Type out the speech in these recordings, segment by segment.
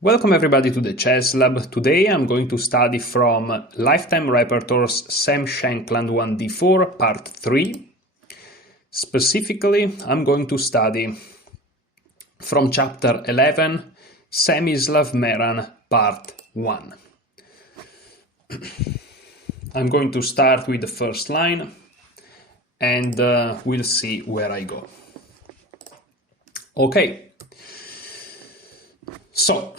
Welcome everybody to the Chess Lab. Today I'm going to study from Lifetime Repertoire's Sam Shankland 1d4 Part 3. Specifically, I'm going to study from Chapter 11, Semislav Meran Part 1. I'm going to start with the first line and we'll see where I go. Okay. So,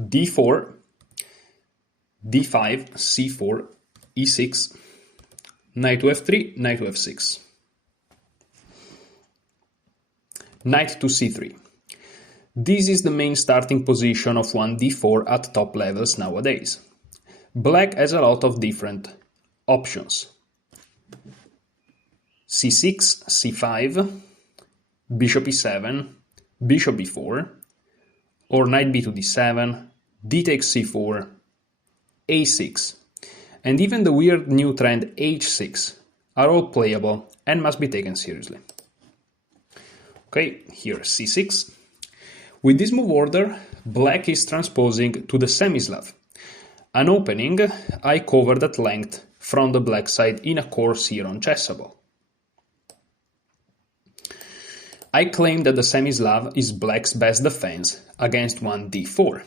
d4, d5, c4, e6, knight to f3, knight to f6, knight to c3. This is the main starting position of 1d4 at top levels nowadays. Black has a lot of different options. c6, c5, bishop e7, bishop b4, or knight b to d7, d takes c4, a6, and even the weird new trend h6 are all playable and must be taken seriously. Okay, here c6. With this move order, black is transposing to the Semislav, an opening I covered at length from the black side in a course here on Chessable. I claim that the Semislav is black's best defense against 1d4,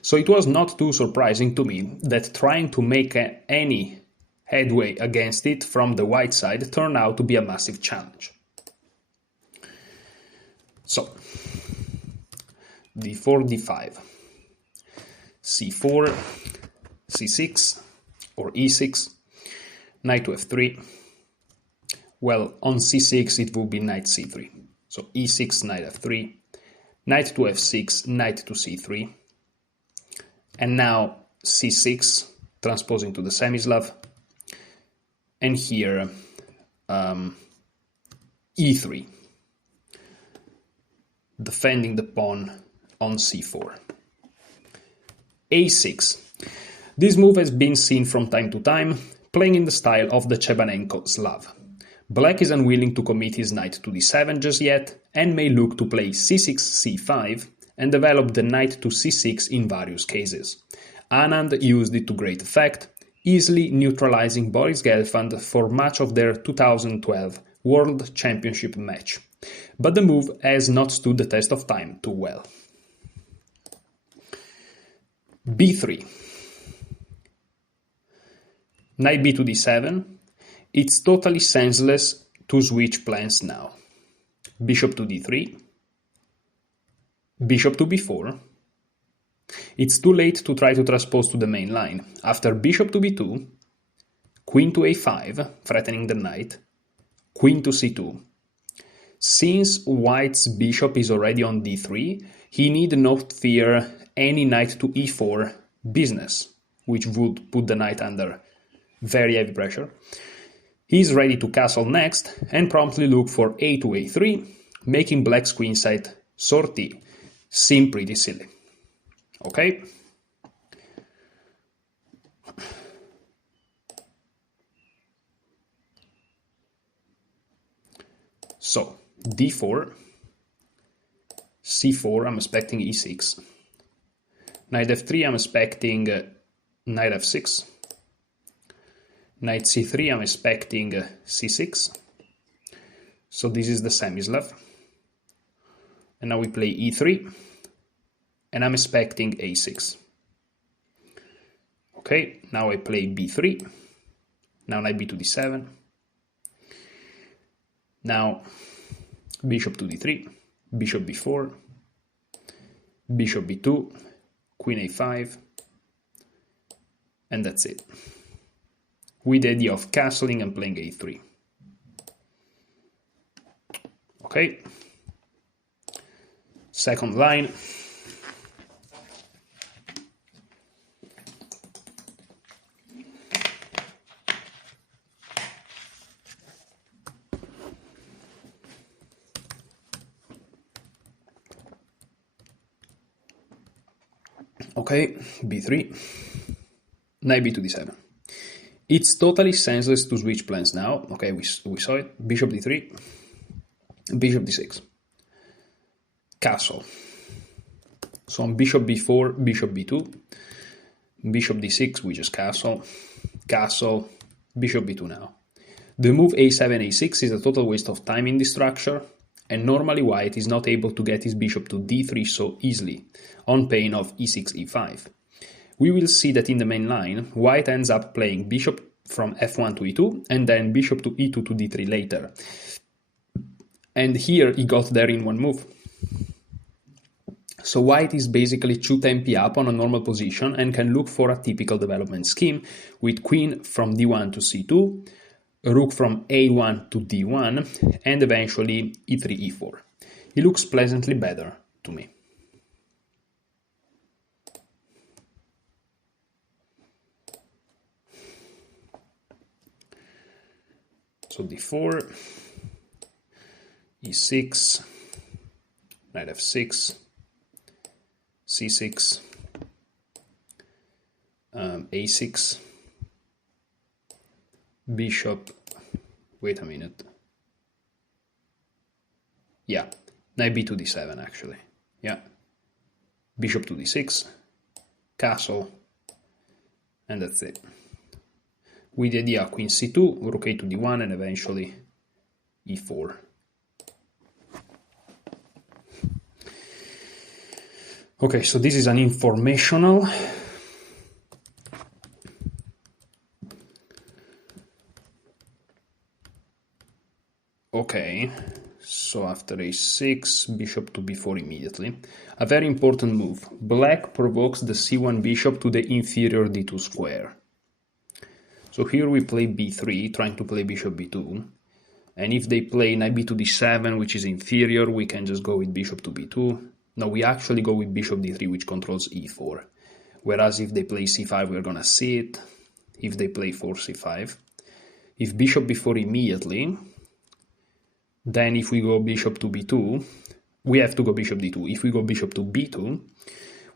so it was not too surprising to me that trying to make any headway against it from the white side turned out to be a massive challenge. So, d4, d5, c4, c6, or e6, knight to f3. Well, on c6 it would be knight c3. So e6, knight f3, knight to f6, knight to c3, and now c6, transposing to the Semislav, and here e3, defending the pawn on c4. a6. This move has been seen from time to time, playing in the style of the Chebanenko Slav. Black is unwilling to commit his knight to d7 just yet, and may look to play c6, c5, and develop the knight to c6 in various cases. Anand used it to great effect, easily neutralizing Boris Gelfand for much of their 2012 World Championship match. But the move has not stood the test of time too well. b3. Knight b to d7. It's totally senseless to switch plans now. Bishop to d3, bishop to b4. It's too late to try to transpose to the main line. After bishop to b2, queen to a5, threatening the knight, queen to c2. Since white's bishop is already on d3, he need not fear any knight to e4 business, which would put the knight under very heavy pressure. He's ready to castle next and promptly look for a to a3, making black's queenside sortie seem pretty silly. Okay? So, d4, c4, I'm expecting e6. Knight f3, I'm expecting knight f6. Knight c3, I'm expecting c6. So this is the Semislav. And now we play e3. And I'm expecting a6. Okay, now I play b3. Now knight b to d7. Now bishop to d3. Bishop b4. Bishop b2. Queen a5. And that's it. With the idea of castling and playing a3. Okay. Second line. Okay, b3. Knight b to d7. It's totally senseless to switch plans now. Okay, we saw it. Bishop d3, bishop d6. Castle. So on bishop b4, bishop b2, bishop d6, we just castle, castle, bishop b2 now. The move a7, a6 is a total waste of time in this structure, and normally white is not able to get his bishop to d3 so easily, on pain of e6, e5. We will see that in the main line, white ends up playing bishop from f1 to e2, and then bishop to e2 to d3 later. And here he got there in one move. So white is basically 2 tempi up on a normal position and can look for a typical development scheme with queen from d1 to c2, rook from a1 to d1, and eventually e3, e4. It looks pleasantly better to me. So d4, e6, knight f6, c6, a6, bishop, wait a minute, yeah, knight b to d7 actually, yeah, bishop to d6, castle, and that's it. With the idea queen c2, rook a to d1, and eventually e4. Okay, so this is an informational. Okay, so after a6, bishop to b4 immediately. A very important move. Black provokes the c1 bishop to the inferior d2 square. So here we play b3, trying to play bishop b2. And if they play knight b to d7, which is inferior, we can just go with bishop to b2. No, we actually go with bishop d3, which controls e4. Whereas if they play c5, we're gonna see it. If they play 4 c5. If bishop b4 immediately, then if we go bishop to b2, we have to go bishop d2. If we go bishop to b2,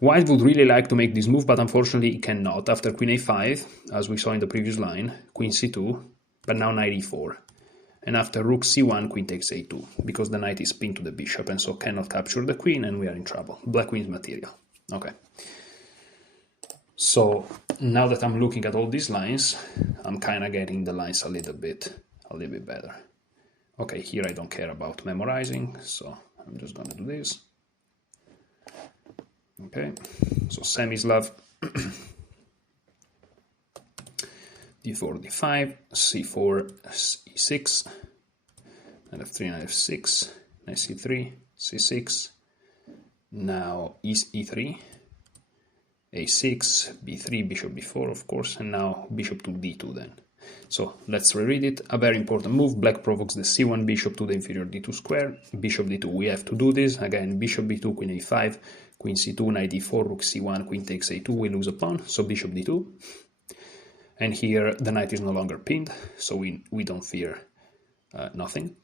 white would really like to make this move, but unfortunately it cannot. After queen a5, as we saw in the previous line, queen c2, but now knight e4. And after rook c1, queen takes a2, because the knight is pinned to the bishop and so cannot capture the queen, and we are in trouble. Black wins material. Okay. So now that I'm looking at all these lines, I'm kind of getting the lines a little bit better. Okay, here I don't care about memorizing, so I'm just gonna do this. Okay, so Semislav, d4, d5, c4, e6, knight f3, knight f6, knight c3, c6, now e3, a6, b3, bishop b4, of course, and now bishop to d2 then. So let's reread it. A very important move. Black provokes the c1 bishop to the inferior d2 square. Bishop d2, we have to do this. Again, bishop b2, queen a5, queen c2, knight d4, rook c1, queen takes a2, we lose a pawn, so bishop d2. And here the knight is no longer pinned, so we don't fear nothing.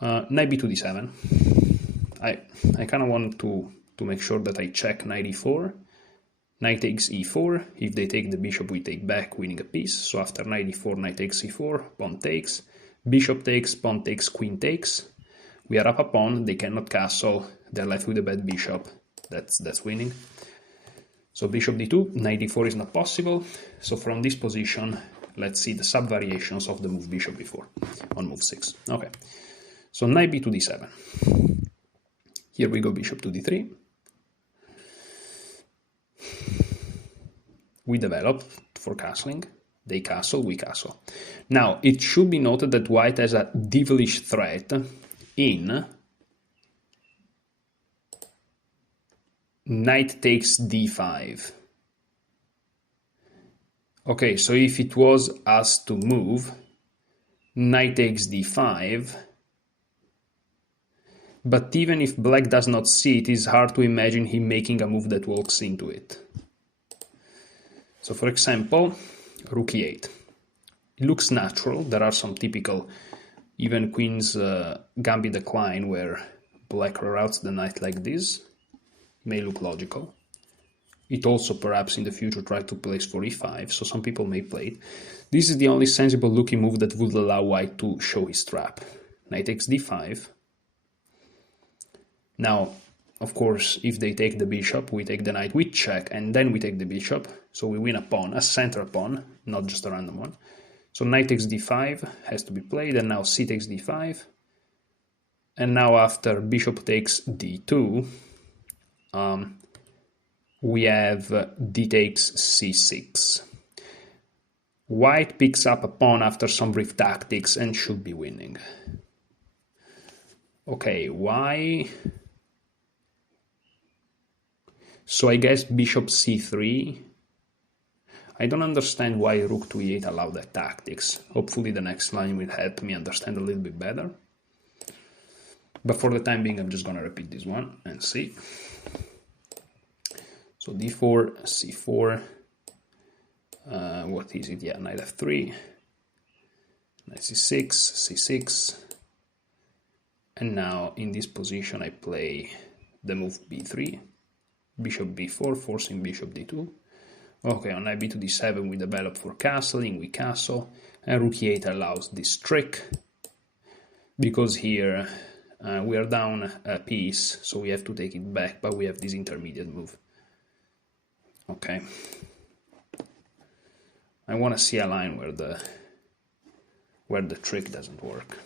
Knight b to d7. I kind of want to make sure that I check knight e4. Knight takes e4. If they take the bishop, we take back, winning a piece. So after knight e4, knight takes e4, pawn takes, bishop takes, pawn takes, queen takes. We are up a pawn, they cannot castle, they're left with a bad bishop. That's winning. So bishop d2, knight d4 is not possible. So from this position, let's see the sub-variations of the move bishop b4 on move 6. Okay, so knight b to d7. Here we go bishop to d3. We develop for castling. They castle, we castle. Now, it should be noted that white has a devilish threat in knight takes d5. Okay, so if it was asked to move, knight takes d5, but even if black does not see it, it's hard to imagine him making a move that walks into it. So for example, rook e8. It looks natural. There are some typical, even queen's gambit decline where black reroutes the knight like this. May look logical. It also perhaps in the future try to place for e5, so some people may play it. This is the only sensible looking move that would allow white to show his trap. Knight takes d5. Now, of course, if they take the bishop, we take the knight with check, and then we take the bishop, so we win a pawn, a central pawn, not just a random one. So knight takes d5 has to be played, and now c takes d5. And now after bishop takes d2, we have d takes c6. White picks up a pawn after some brief tactics and should be winning. Okay, why? So I guess bishop c3. I don't understand why rook to e8 allowed that tactics. Hopefully the next line will help me understand a little bit better. But for the time being, I'm just going to repeat this one and see. So d4, c4, what is it? Yeah, knight f3, knight c6, c6. And now in this position I play the move b3, bishop b4, forcing bishop d2. Okay, on knight b to d7 we develop for castling, we castle, and rook e8 allows this trick, because here we are down a piece, so we have to take it back, but we have this intermediate move. Okay. I want to see a line where the trick doesn't work.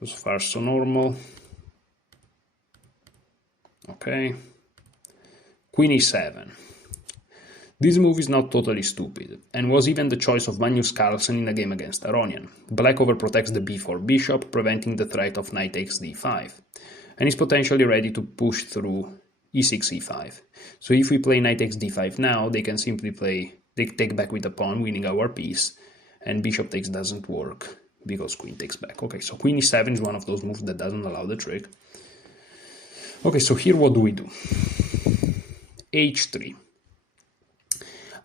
So far so normal. Okay. Queen e7. This move is not totally stupid, and was even the choice of Magnus Carlsen in a game against Aronian. Black overprotects the b4 bishop, preventing the threat of knight takes d5, and is potentially ready to push through e6, e5. So if we play knight takes d5 now, they can simply take back with the pawn, winning our piece, and bishop takes doesn't work, because queen takes back. Okay, so queen e7 is one of those moves that doesn't allow the trick. Okay, so here what do we do? h3.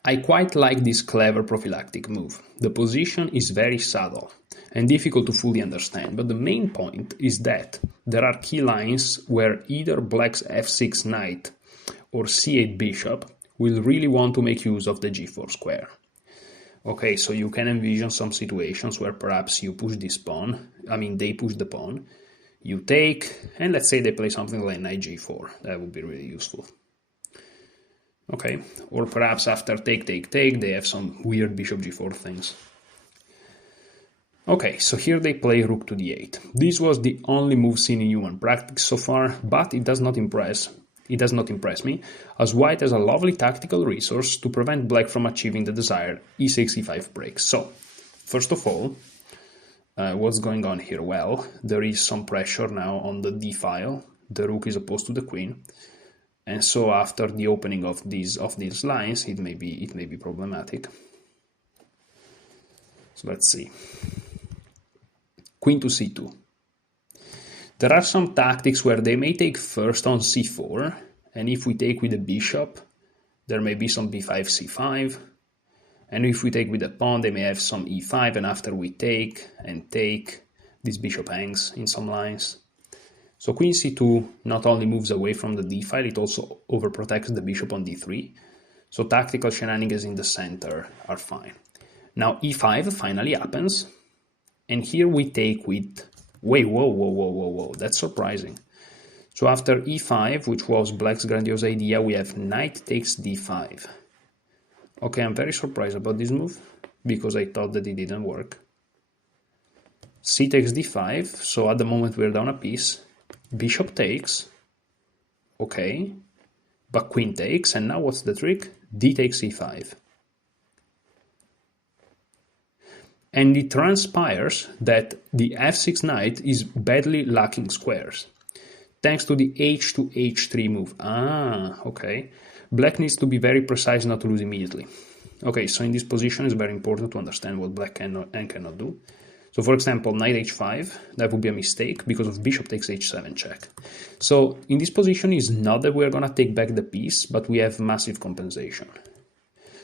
I quite like this clever prophylactic move. The position is very subtle and difficult to fully understand, but the main point is that there are key lines where either black's f6 knight or c8 bishop will really want to make use of the g4 square. Okay, so you can envision some situations where perhaps you push this pawn, they push the pawn, you take, and let's say they play something like knight g4. That would be really useful. Okay, or perhaps after take, they have some weird bishop g4 things. Okay, so here they play rook to d8. This was the only move seen in human practice so far, but it does not impress me, as white has a lovely tactical resource to prevent black from achieving the desired e6, e5 break. So, first of all, what's going on here? Well, there is some pressure now on the d file. The rook is opposed to the queen. And so after the opening of these lines, it may be problematic. So let's see. Queen to c2. There are some tactics where they may take first on c4, and if we take with the bishop, there may be some b5, c5, and if we take with the pawn, they may have some e5, and after we take, this bishop hangs in some lines. So queen c2 not only moves away from the d file, it also overprotects the bishop on d3. So tactical shenanigans in the center are fine. Now e5 finally happens, and here we take with... Whoa, that's surprising. So after e5, which was black's grandiose idea, we have knight takes d5. Okay, I'm very surprised about this move, because I thought that it didn't work. C takes d5, so at the moment we're down a piece. Bishop takes, okay, but queen takes, and now what's the trick? D takes e5. And it transpires that the f6 knight is badly lacking squares, thanks to the h to h3 move. Okay. Black needs to be very precise not to lose immediately. Okay, so in this position it's very important to understand what black can and cannot do. So for example, knight h5, that would be a mistake because of bishop takes h7 check. So in this position is not that we're going to take back the piece, but we have massive compensation.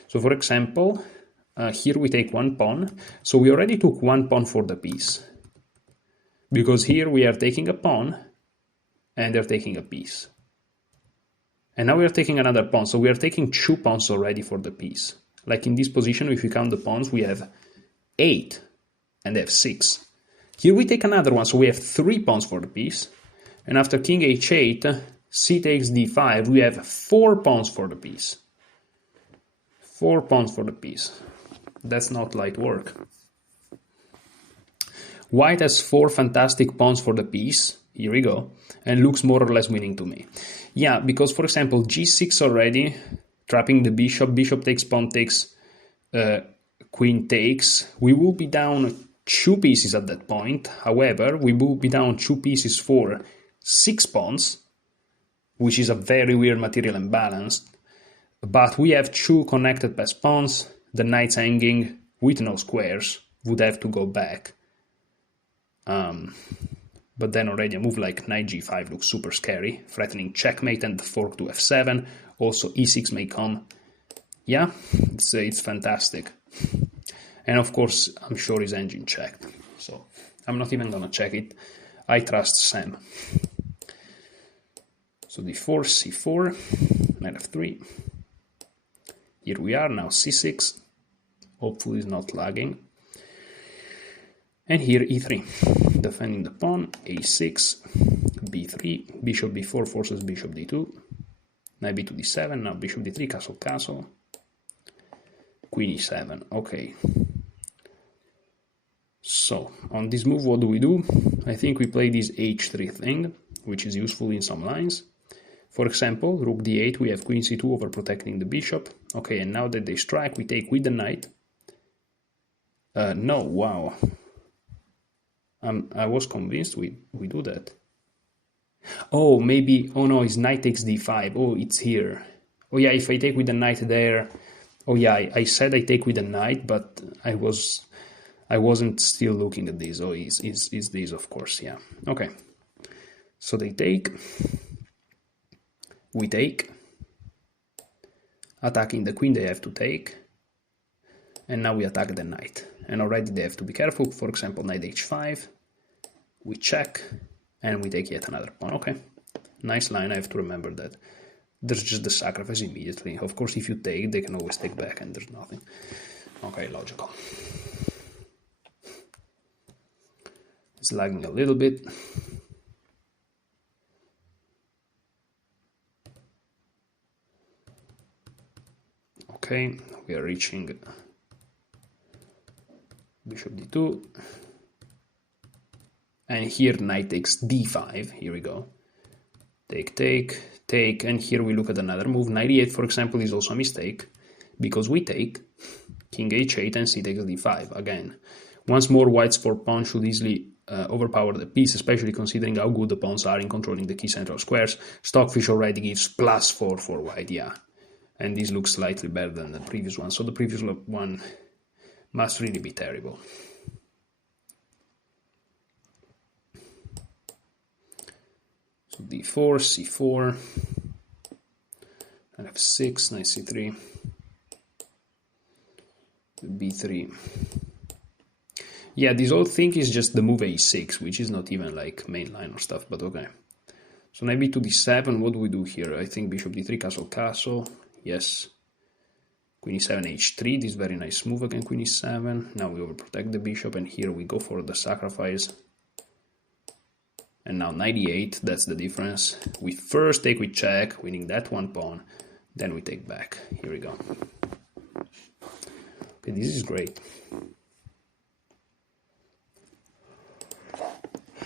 So for example, here we take one pawn. So we already took one pawn for the piece, because here we are taking a pawn and they're taking a piece. And now we are taking another pawn, so we are taking 2 pawns already for the piece. Like in this position, if we count the pawns, we have 8 and they have 6. Here we take another one, so we have 3 pawns for the piece. And after king h8, c takes d5, we have 4 pawns for the piece. 4 pawns for the piece. That's not light work. White has 4 fantastic pawns for the piece. Here we go. And looks more or less winning to me. Yeah, because for example, g6 already, trapping the bishop, bishop takes, pawn takes, queen takes. We will be down 2 pieces at that point. However, we will be down 2 pieces for 6 pawns, which is a very weird material imbalance. But we have 2 connected passed pawns. The knight's hanging with no squares would have to go back. But then already a move like knight g5 looks super scary, threatening checkmate and the fork to f7. Also e6 may come. Yeah, it's fantastic. And of course, I'm sure his engine checked. So I'm not even gonna check it. I trust Sam. So d4, c4, knight f3. Here we are, now c6. Hopefully it's not lagging. And here e3, defending the pawn, a6, b3, bishop b4 forces bishop d2, knight b2 d7, now bishop d3, castle castle, queen e7, okay. So, on this move what do? I think we play this h3 thing, which is useful in some lines. For example, rook d8, we have queen c2 over protecting the bishop. Okay, and now that they strike, we take with the knight. No, wow. I was convinced we do that. Oh, maybe, oh no, it's knight takes d5. Oh, it's here. Oh yeah, if I take with the knight there. Oh yeah, I said I take with the knight, but I wasn't still looking at this. Oh, it's this, of course, yeah. Okay. So they take. We take. Attacking the queen, they have to take. And now we attack the knight. And already they have to be careful. For example, knight h5. We check. And we take yet another pawn. Okay. Nice line. I have to remember that. There's just the sacrifice immediately. Of course, if you take, they can always take back and there's nothing. Okay, logical. It's lagging a little bit. Okay, we are reaching bishop d2. And here knight takes d5. Here we go. Take, take, take. And here we look at another move. Knight e8, for example, is also a mistake. Because we take king h8 and c takes d5 again. Once more, white's 4 pawns should easily overpower the piece, especially considering how good the pawns are in controlling the key central squares. Stockfish already gives +4 for white, yeah. And this looks slightly better than the previous one. So the previous one must really be terrible. So d4, c4, and f6, knight c3, b3. Yeah, this whole thing is just the move a6, which is not even like main line or stuff, but okay. So knight b2 d7, what do we do here? I think bishop d3, castle, castle. Yes. Queen e7, h3, this very nice move against queen e7. Now we overprotect the bishop, and here we go for the sacrifice. And now knight e8, that's the difference. We first take with check, winning that one pawn. Then we take back. Here we go. Okay, this is great.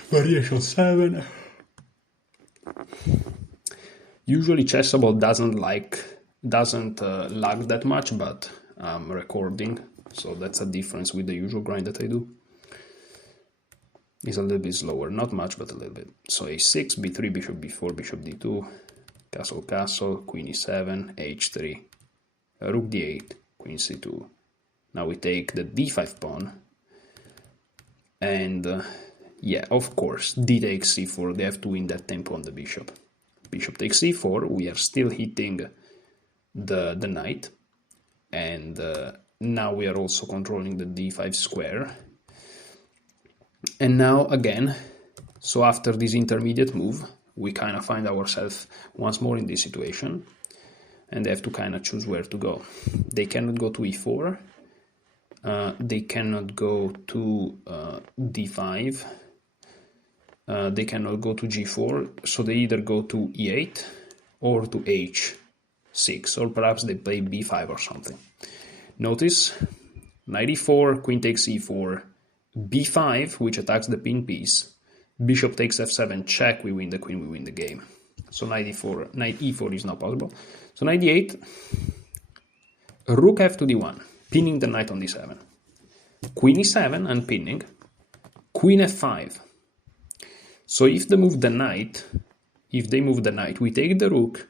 Variation 7. Usually Chessable doesn't lag that much, but I'm recording, so that's a difference with the usual grind that I do. It's a little bit slower, not much, but a little bit. So a6, b3, bishop b4, bishop d2, castle, castle, queen e7, h3, rook d8, queen c2. Now we take the d5 pawn, and yeah, of course, d takes c4, they have to win that tempo on the bishop. Bishop takes c4, we are still hitting the knight, and now we are also controlling the d5 square. And now again, so after this intermediate move, we kind of find ourselves once more in this situation, and they have to kind of choose where to go. They cannot go to e4, they cannot go to d5, they cannot go to g4, so they either go to e8 or to h6, or perhaps they play b5 or something. Notice knight e4, queen takes e4, b5, which attacks the pin piece, bishop takes f7, check, we win the queen, we win the game. So knight e4 is not possible. So knight d8, rook f to d1, pinning the knight on d7. Queen e7, unpinning. Queen f5. So if they move the knight, we take the rook,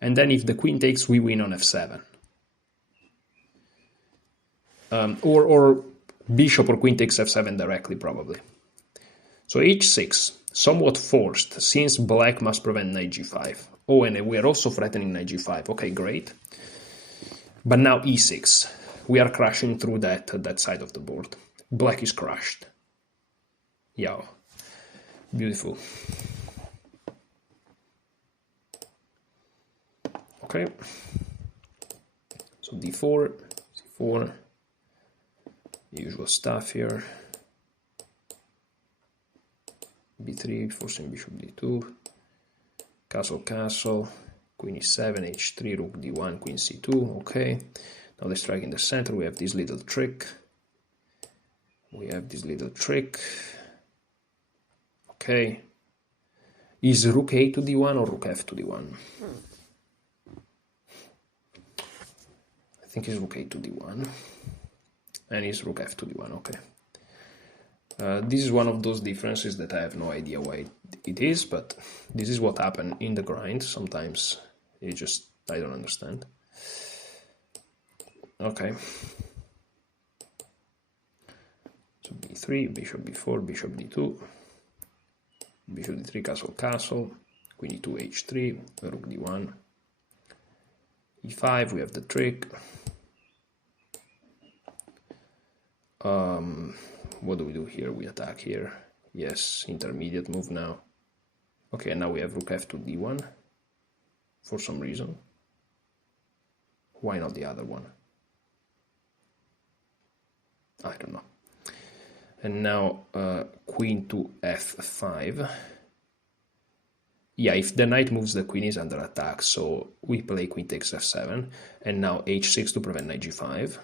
and then if the queen takes, we win on f7. Or bishop or queen takes f7 directly, probably. So h6, somewhat forced, since black must prevent knight g5. Oh, and we are also threatening knight g5. Okay, great. But now e6. We are crashing through that side of the board. Black is crushed. Yeah. Beautiful. Okay. So d4, c4. Usual stuff here. b3, forcing bishop d2. Castle, castle. Queen e7, h3, rook d1, queen c2. Okay. Now they strike in the center. We have this little trick. Okay. Is rook a to d1 or rook f to d1? I think it's rook a to d1. And it's rook f to d1, okay. This is one of those differences that I have no idea why it is, but this is what happened in the grind. Sometimes I don't understand. Okay. So b3, bishop b4, bishop d2, bishop d3, castle, castle, queen e2, h3, rook d1, e5, we have the trick. What do we do here? We attack here. Yes, intermediate move now. Okay, and now we have rook f to d1 for some reason. Why not the other one? I don't know. And now queen to f5. Yeah, if the knight moves, the queen is under attack, so we play queen takes f7, and now h6 to prevent knight g5.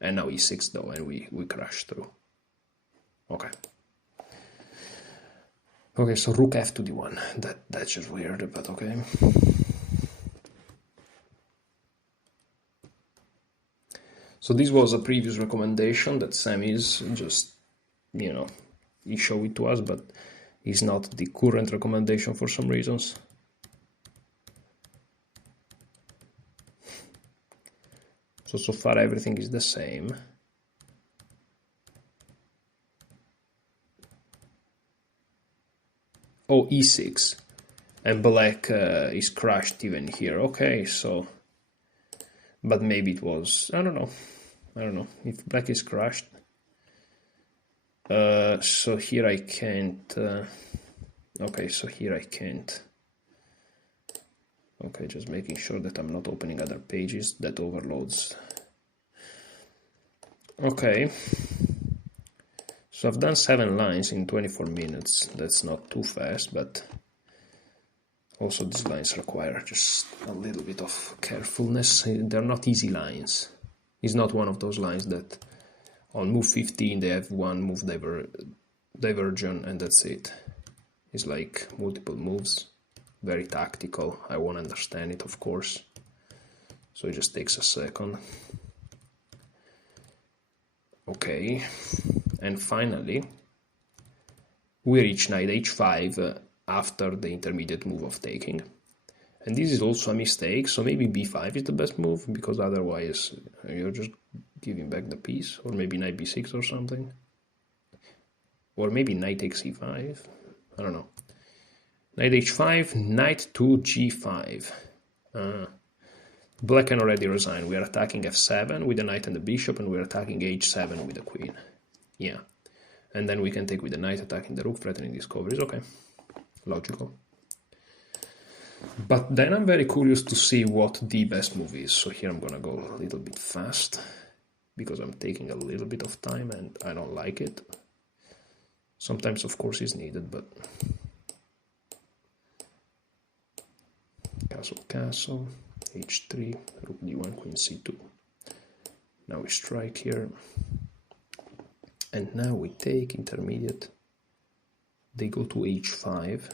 And now e6 though, and we crash through. Okay. Okay, so rook f to d1. That's just weird, but okay. So this was a previous recommendation that Sam is just, he showed it to us, but it's not the current recommendation for some reasons. So far everything is the same. Oh, e6. And black is crushed even here. Okay, so... But maybe it was... I don't know. If black is crushed... so here I can't... okay, so here I can't... Okay, just making sure that I'm not opening other pages. That overloads. Okay. So I've done 7 lines in 24 minutes. That's not too fast, but also these lines require just a little bit of carefulness. They're not easy lines. It's not one of those lines that on move 15 they have one move diversion and that's it. It's like multiple moves. Very tactical. I won't understand it, of course. So it just takes a second. Okay. And finally, we reach knight h5 after the intermediate move of taking. And this is also a mistake, so maybe b5 is the best move, because otherwise you're just giving back the piece. Or maybe knight b6 or something. Or maybe knight takes e5. I don't know. Knight h5, knight to g5. Black can already resign. We are attacking f7 with the knight and the bishop, and we are attacking h7 with the queen. Yeah. And then we can take with the knight, attacking the rook, threatening discoveries. Okay. Logical. But then I'm very curious to see what the best move is. So here I'm gonna go a little bit fast. because I'm taking a little bit of time and I don't like it. Sometimes, of course, it's needed, but castle, h3, rook d1, queen c2. Now we strike here, and now we take intermediate. They go to h5,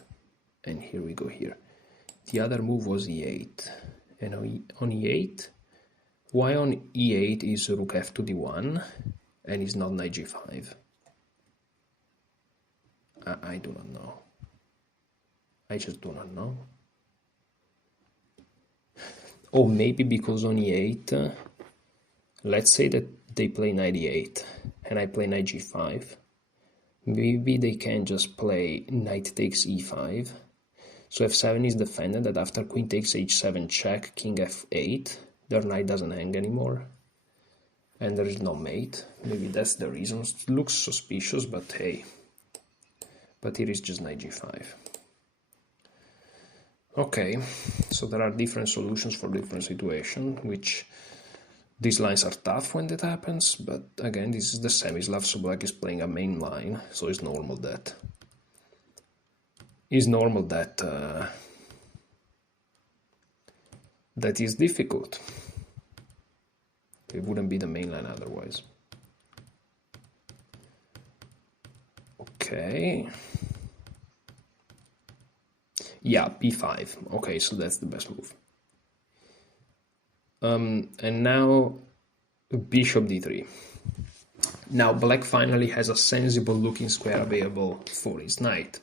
and here we go here. The other move was e8, and on e8, why on e8 is rook f to d1, and is not knight g5? I do not know. I just do not know. Or maybe because on e8, let's say that they play knight e8 and I play knight g5. Maybe they can just play knight takes e5. So f7 is defended, that after queen takes h7 check, king f8, their knight doesn't hang anymore. And there is no mate. Maybe that's the reason. It looks suspicious, but hey. But here is just knight g5. Okay, so there are different solutions for different situations, which these lines are tough when that happens, but again, this is the Semislav, so black is playing a main line, so it's normal that that is difficult. It wouldn't be the main line otherwise. Okay. Yeah, b5. Okay, so that's the best move. And now bishop d3. Now black finally has a sensible looking square available for his knight.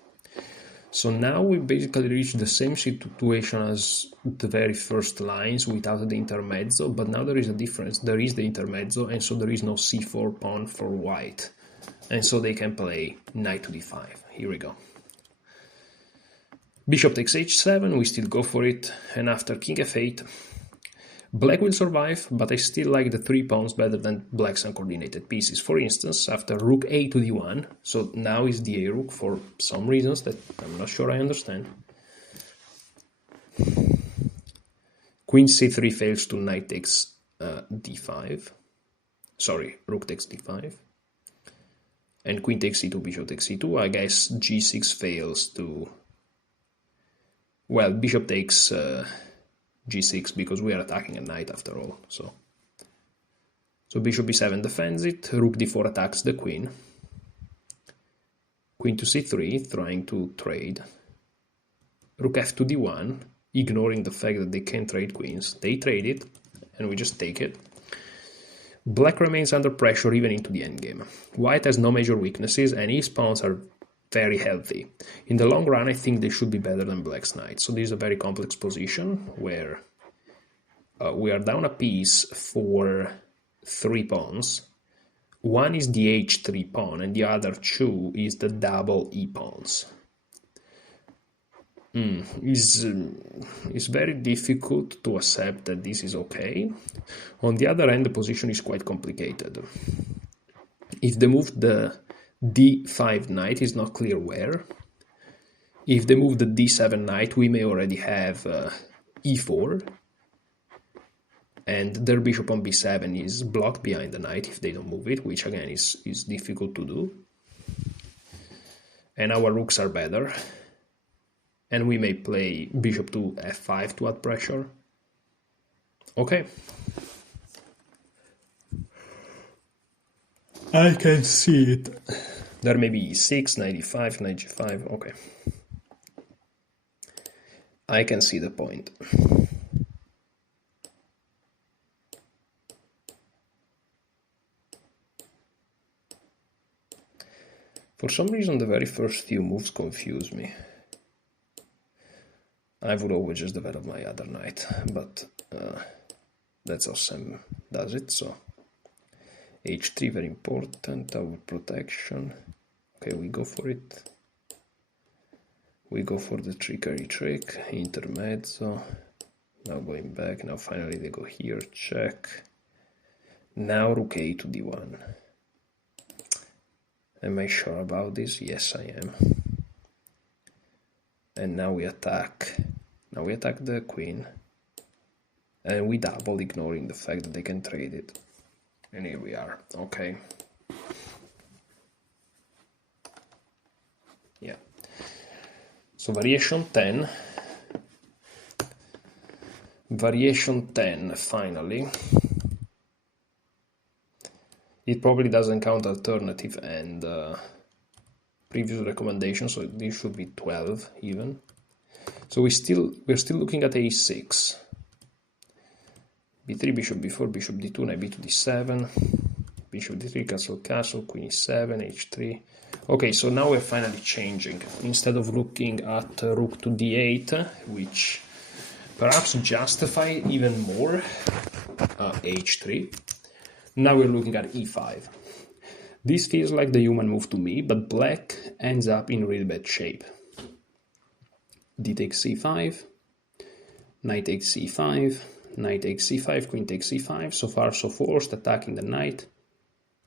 So now we basically reach the same situation as the very first lines without the intermezzo, but now there is a difference. There is the intermezzo, and so there is no c4 pawn for white. And so they can play knight to d5. Here we go. Bishop takes h7, we still go for it, and after king f8, black will survive, but I still like the 3 pawns better than black's uncoordinated pieces. For instance, after rook a to d1, so now is the a rook for some reasons that I'm not sure I understand. Queen c3 fails to knight takes d5. Sorry, rook takes d5. And queen takes c2, bishop takes c2. I guess g6 fails to... Well, bishop takes g6 because we are attacking a knight after all. So bishop b7 defends it. Rook d4 attacks the queen. Queen to c3, trying to trade. Rook f to d1, ignoring the fact that they can't trade queens. They trade it, and we just take it. Black remains under pressure even into the endgame. White has no major weaknesses, and his pawns are very healthy. In the long run, I think they should be better than black's knight. So this is a very complex position where we are down a piece for 3 pawns. One is the h3 pawn, and the other 2 is the double e pawns. It's very difficult to accept that this is okay. On the other hand, the position is quite complicated. If they move the d5 knight, is not clear where. If they move the d7 knight, we may already have e4, and their bishop on b7 is blocked behind the knight if they don't move it, which again is difficult to do. And our rooks are better, and we may play bishop to f5 to add pressure. Okay. I can see it. There may be e6, knight e5, knight g5, okay. I can see the point. For some reason, the very first few moves confuse me. I would always just develop my other knight, but that's how Sam does it, so... h3 very important, our protection. Okay, we go for it. We go for the trickery trick, intermezzo. Now going back, now finally they go here, check. Now rook a to d1. Am I sure about this? Yes, I am. And now we attack. Now we attack the queen. And we double, ignoring the fact that they can trade it. And here we are. Okay. Yeah. So variation 10. Variation 10, finally. It probably doesn't count alternative and previous recommendation, so this should be 12 even. So we're still looking at a6. b3, bishop b4, bishop d2, knight b2, d7, bishop d3, castle, castle, queen e7, h3. Okay, so now we're finally changing. Instead of looking at rook to d8, which perhaps justify even more h3, now we're looking at e5. This feels like the human move to me, but black ends up in really bad shape. D takes c5, knight takes c5, knight takes c5, queen takes c5. So far so forced, attacking the knight.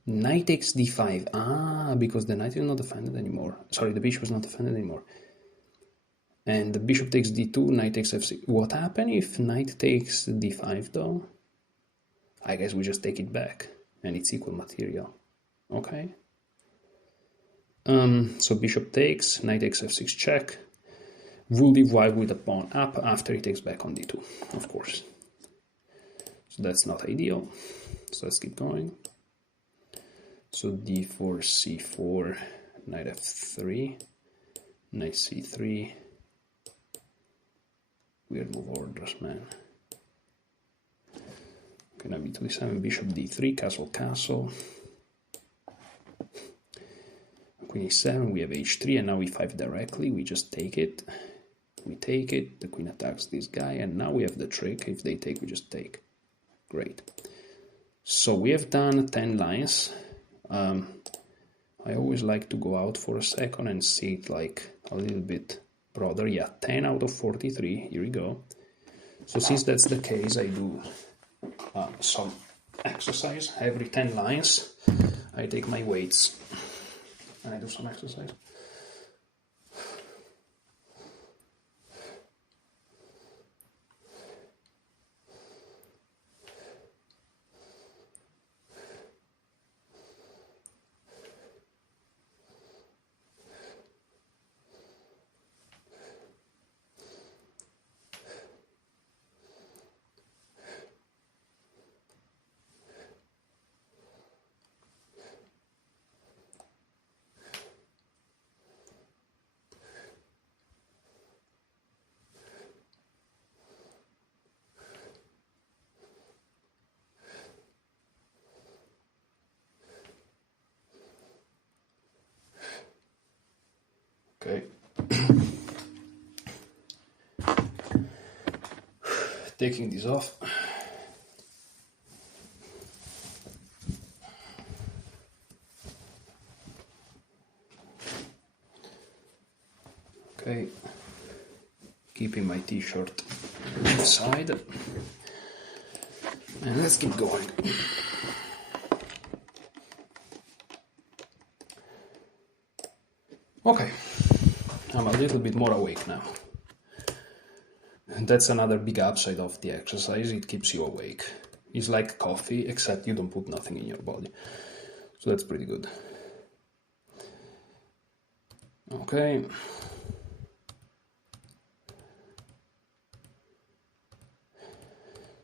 Knight takes d5. Ah, because the knight is not defended anymore. Sorry, the bishop is not defended anymore. And the bishop takes d2, knight takes f6. What happens if knight takes d5 though? I guess we just take it back and it's equal material. Okay. So bishop takes, knight takes f6 check. Would leave white with the pawn up after he takes back on d2, of course. So that's not ideal. So let's keep going. So d4, c4, knight f3, knight c3. Weird move orders, man. Okay, now b2, d7, bishop d3, castle, castle. Queen e7, we have h3, and now e5 directly. We just take it. We take it, the queen attacks this guy, and now we have the trick. If they take, we just take. Great. So we have done 10 lines. I always like to go out for a second and see it like a little bit broader. Yeah, 10 out of 43. Here we go. So since that's the case, I do some exercise. Every 10 lines, I take my weights and I do some exercise. Okay. Taking this off. Okay. Keeping my t-shirt inside. And let's keep going. Okay. I'm a little bit more awake now. And that's another big upside of the exercise. It keeps you awake. It's like coffee, except you don't put nothing in your body. So that's pretty good. Okay.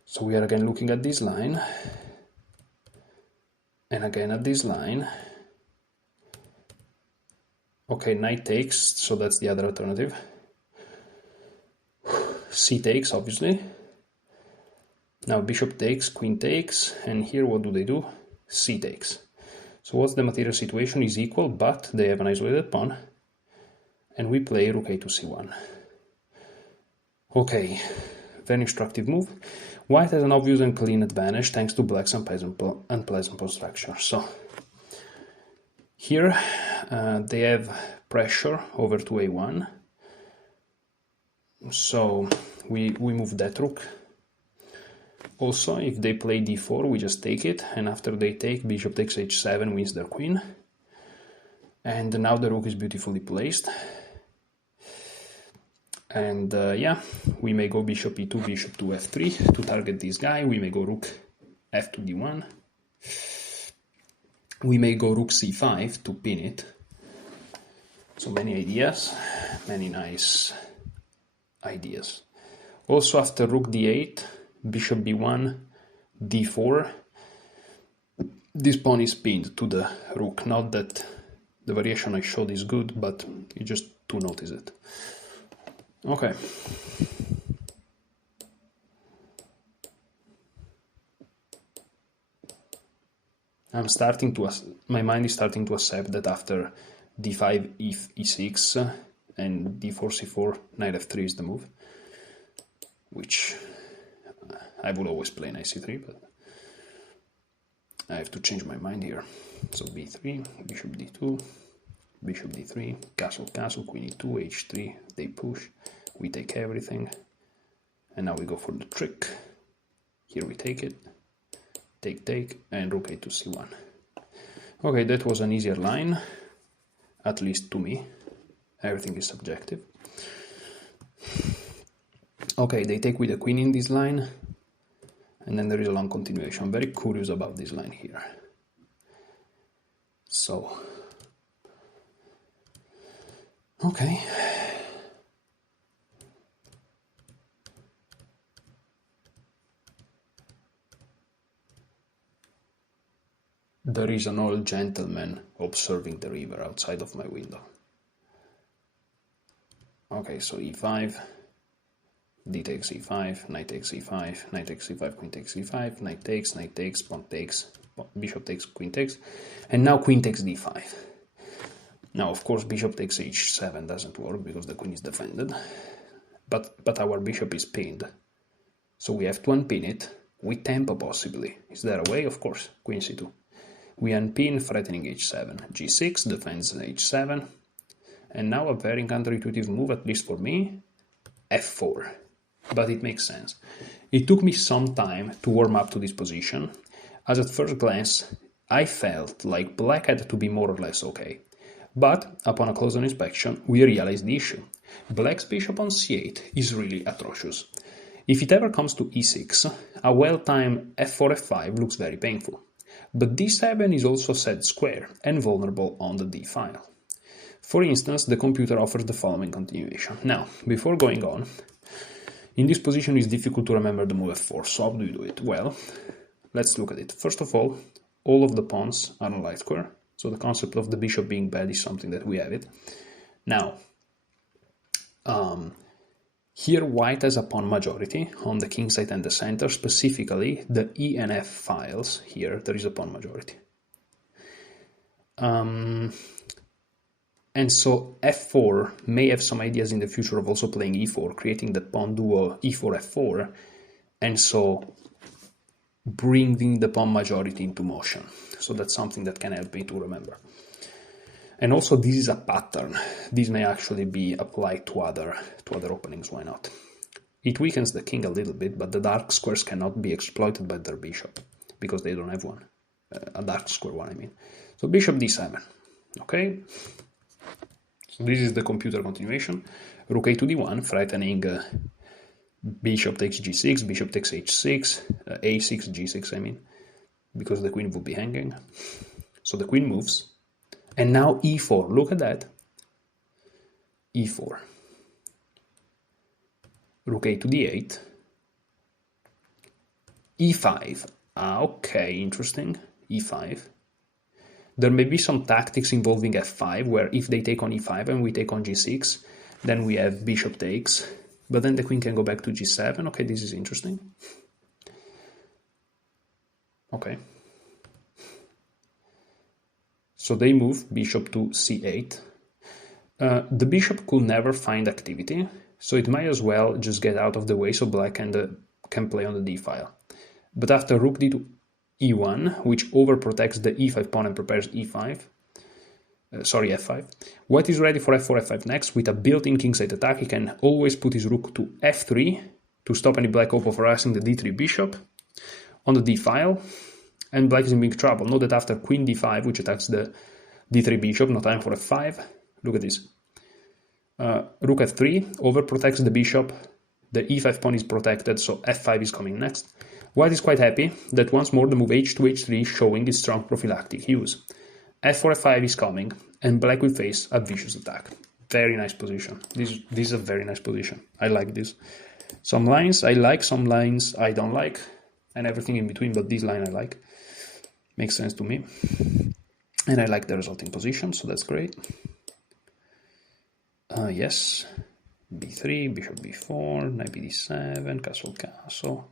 So we are again looking at this line. And again at this line. Okay, knight takes, so that's the other alternative. C takes, obviously. Now bishop takes, queen takes, and here what do? C takes. So what's the material situation? Is equal, but they have an isolated pawn, and we play rook a to c1. Okay, very instructive move. White has an obvious and clean advantage thanks to black's unpleasant pawn structure. So here they have pressure over to a1. So we move that rook. Also, if they play d4, we just take it, and after they take, bishop takes h7 wins their queen. And now the rook is beautifully placed. And yeah, we may go bishop e2, bishop to f3 to target this guy. We may go rook f to d1. we may go rook c5 to pin it. So many ideas, many nice ideas. Also after rook d8, bishop b1, d4, this pawn is pinned to the rook. Not that the variation I showed is good, but you just to notice it. Okay. My mind is starting to accept that after d5, e6, and d4, c4, knight f3 is the move, which I would always play knight c3, but I have to change my mind here. So b3, bishop d2, bishop d3, castle, castle, queen e2, h3, they push, we take everything, and now we go for the trick. Here we take it, take, and rook a to c1. Okay, that was an easier line, at least to me. Everything is subjective. Okay, they take with the queen in this line, and then there is a long continuation. I'm very curious about this line here. So, okay. There is an old gentleman observing the river outside of my window. Okay, so e5, d takes e5, knight takes e5, knight takes e5, queen takes e5, knight takes, pawn takes, bishop takes, queen takes, and now queen takes d5. Now, of course, bishop takes h7 doesn't work because the queen is defended, but our bishop is pinned. So we have to unpin it, with tempo possibly. Is there a way? Of course, queen c2. We unpin, threatening h7. g6 defends h7. And now a very counterintuitive move, at least for me, f4. But it makes sense. It took me some time to warm up to this position, as at first glance, I felt like black had to be more or less okay. But, upon a closer inspection, we realized the issue. Black's bishop on c8 is really atrocious. If it ever comes to e6, a well-timed f4, f5 looks very painful. But d7 is also set square and vulnerable on the d file. For instance, the computer offers the following continuation. Now, before going on, in this position it's difficult to remember the move f4, so how do you do it? Well, let's look at it. First of all of the pawns are on light square, so the concept of the bishop being bad is something that we have it. Now, here white has a pawn majority on the king side and the center, specifically the E and F files. Here there is a pawn majority. And so f4 may have some ideas in the future of also playing e4, creating the pawn duo e4, f4, and so bringing the pawn majority into motion. So that's something that can help me to remember. And also this is a pattern. This may actually be applied to other openings, why not? It weakens the king a little bit, but the dark squares cannot be exploited by their bishop, because they don't have one. A dark square one, I mean. So bishop d7, okay? So this is the computer continuation. Rook a to d1, threatening bishop takes g6, bishop takes h6, a6, g6, I mean, because the queen would be hanging. So the queen moves. And now e4, look at that. e4. Rook a to d8. e5. Okay, interesting. e5. There may be some tactics involving f5, where if they take on e5 and we take on g6, then we have bishop takes, but then the queen can go back to g7. Okay, this is interesting. Okay. So they move bishop to c8. The bishop could never find activity, so it might as well just get out of the way so black can play on the d file. But after rook d to e1, which overprotects the e5 pawn and prepares f5, white is ready for f4, f5 next. With a built-in kingside attack, he can always put his rook to f3 to stop any black hope of harassing the d3 bishop on the d file. And black is in big trouble. Note that after queen d5, which attacks the d3 bishop, no time for f5. Look at this. Rook f3 overprotects the bishop. The e5 pawn is protected, so f5 is coming next. White is quite happy that once more the move h2, h3 is showing its strong prophylactic use. f4, f5 is coming, and black will face a vicious attack. Very nice position. This is a very nice position. I like this. Some lines I like, some lines I don't like, and everything in between, but this line I like. Makes sense to me. And I like the resulting position, so that's great. Yes. b3, bishop b4, knight bd7, castle, castle.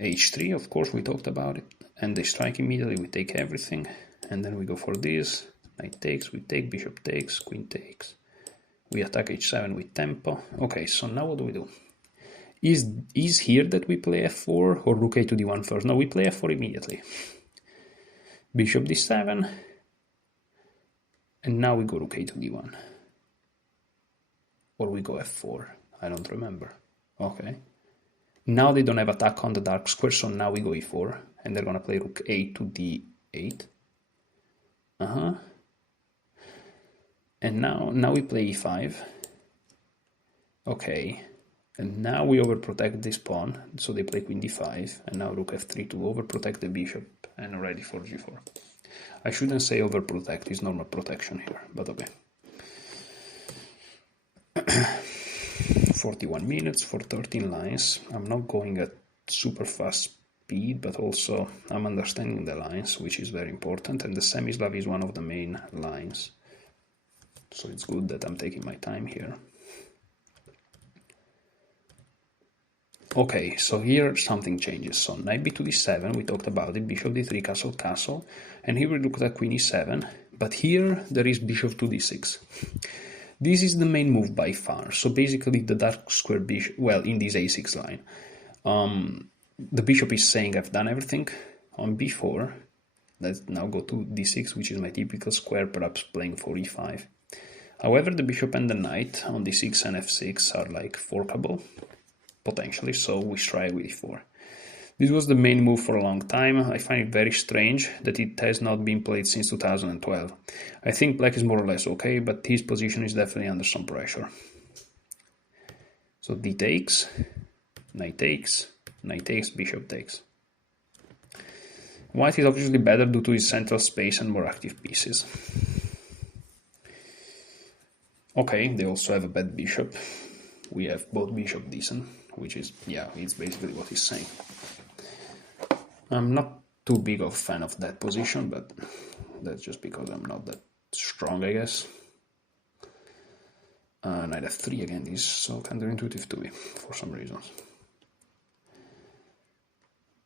h3, of course, we talked about it. And they strike immediately, we take everything. And then we go for this. Knight takes, we take, bishop takes, queen takes. We attack h7 with tempo. Okay, so now what do we do? Is here that we play f4 or rook a to d1 first? No, we play f4 immediately. Bishop d7. And now we go rook a to d1. Or we go f4. I don't remember. Okay. Now they don't have attack on the dark square, so now we go e4. And they're going to play rook a to d8. And now we play e5. Okay. And now we overprotect this pawn. So they play queen d5. And now rook f3 to overprotect the bishop. And ready for g4. I shouldn't say overprotect. It's normal protection here. But okay. 41 minutes for 13 lines. I'm not going at super fast speed, but also I'm understanding the lines, which is very important, and the Semislav is one of the main lines. So it's good that I'm taking my time here. Okay, so here something changes. So knight b to d7, we talked about it, bishop d3, castle, castle, and here we look at queen e7, but here there is bishop to d6. This is the main move by far. So basically the dark square bishop, well, in this a6 line, the bishop is saying I've done everything on b4. Let's now go to d6, which is my typical square, perhaps playing for e5. However, the bishop and the knight on d6 and f6 are like forkable, potentially, so we try with e4. This was the main move for a long time. I find it very strange that it has not been played since 2012. I think black is more or less okay, but his position is definitely under some pressure. So d takes, knight takes, bishop takes. White is obviously better due to his central space and more active pieces. Okay, they also have a bad bishop. We have both bishop decent, which is, yeah, it's basically what he's saying. I'm not too big of a fan of that position, but that's just because I'm not that strong, I guess. Knight f3 again is so counterintuitive to me for some reasons.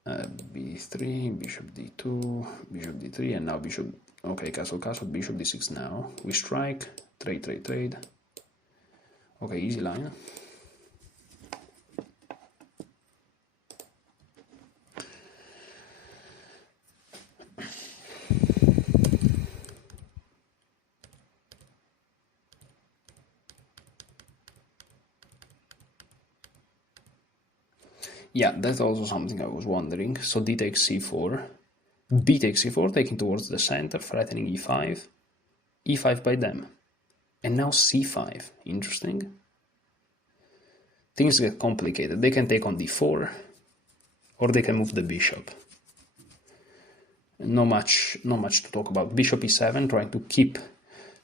b3, bishop d2, bishop d3, and now bishop, okay, castle, castle, bishop d6 now. We strike, trade. Okay, easy line. Yeah, that's also something I was wondering. So d takes c4, b takes c4, taking towards the center, threatening e5, e5 by them, and now c5. Interesting. Things get complicated. They can take on d4, or they can move the bishop. Not much to talk about. Bishop e7, trying to keep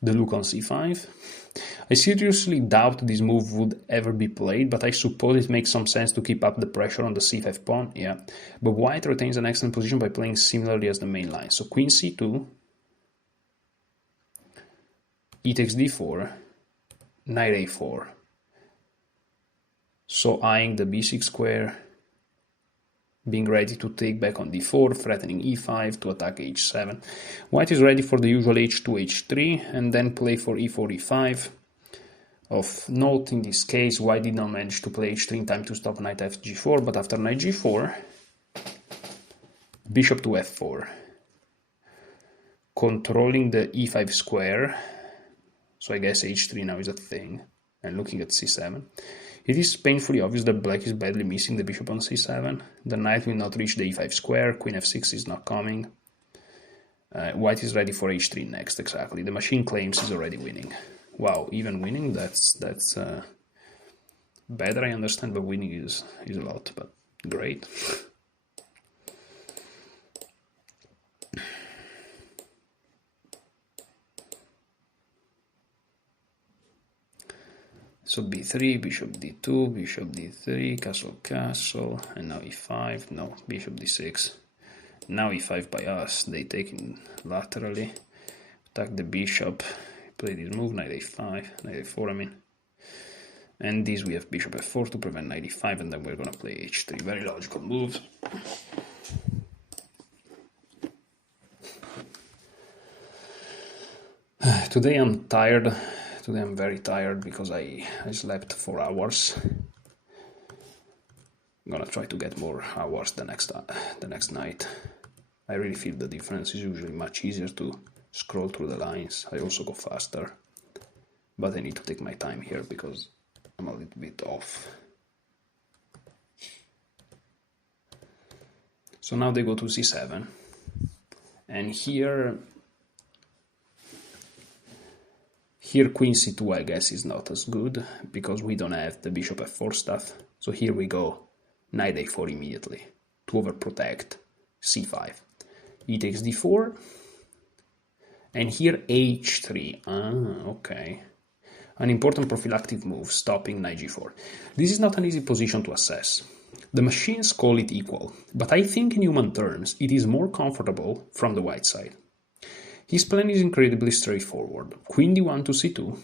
the look on c5. I seriously doubt this move would ever be played, but I suppose it makes some sense to keep up the pressure on the c5 pawn, yeah. But white retains an excellent position by playing similarly as the main line. So queen c2, e takes d4, knight a4. So eyeing the b6 square, being ready to take back on d4, threatening e5 to attack h7. White is ready for the usual h2, h3, and then play for e4, e5. Of note, in this case, white did not manage to play h3 in time to stop knight fg4, but after knight g4, bishop to f4, controlling the e5 square, so I guess h3 now is a thing, and looking at c7. It is painfully obvious that black is badly missing the bishop on c7. The knight will not reach the e5 square, queen f6 is not coming. White is ready for h3 next, exactly. The machine claims he's already winning. Wow, even winning, that's better, I understand, but winning is a lot. But Great. So b3, bishop d2, bishop d3, castle, castle, and now e5. No, bishop d6. Now e5 by us. They take in laterally, attack the bishop, play this move, knight a5, knight a4, I mean. And this we have bishop f4 to prevent knight e5, and then we're gonna play h3. Very logical move. Today I'm tired. Today I'm very tired because I slept 4 hours. I'm gonna try to get more hours the next night. I really feel the difference is usually much easier to scroll through the lines. I also go faster, but I need to take my time here because I'm a little bit off. So now they go to c7, and here queen c2 I guess is not as good because we don't have the bishop f4 stuff. So here we go knight a4 immediately to overprotect c5. E takes d4, and here h3. Okay. An important prophylactic move, stopping knight g4. This is not an easy position to assess. The machines call it equal, but I think in human terms it is more comfortable from the white side. His plan is incredibly straightforward. Queen d1 to c2,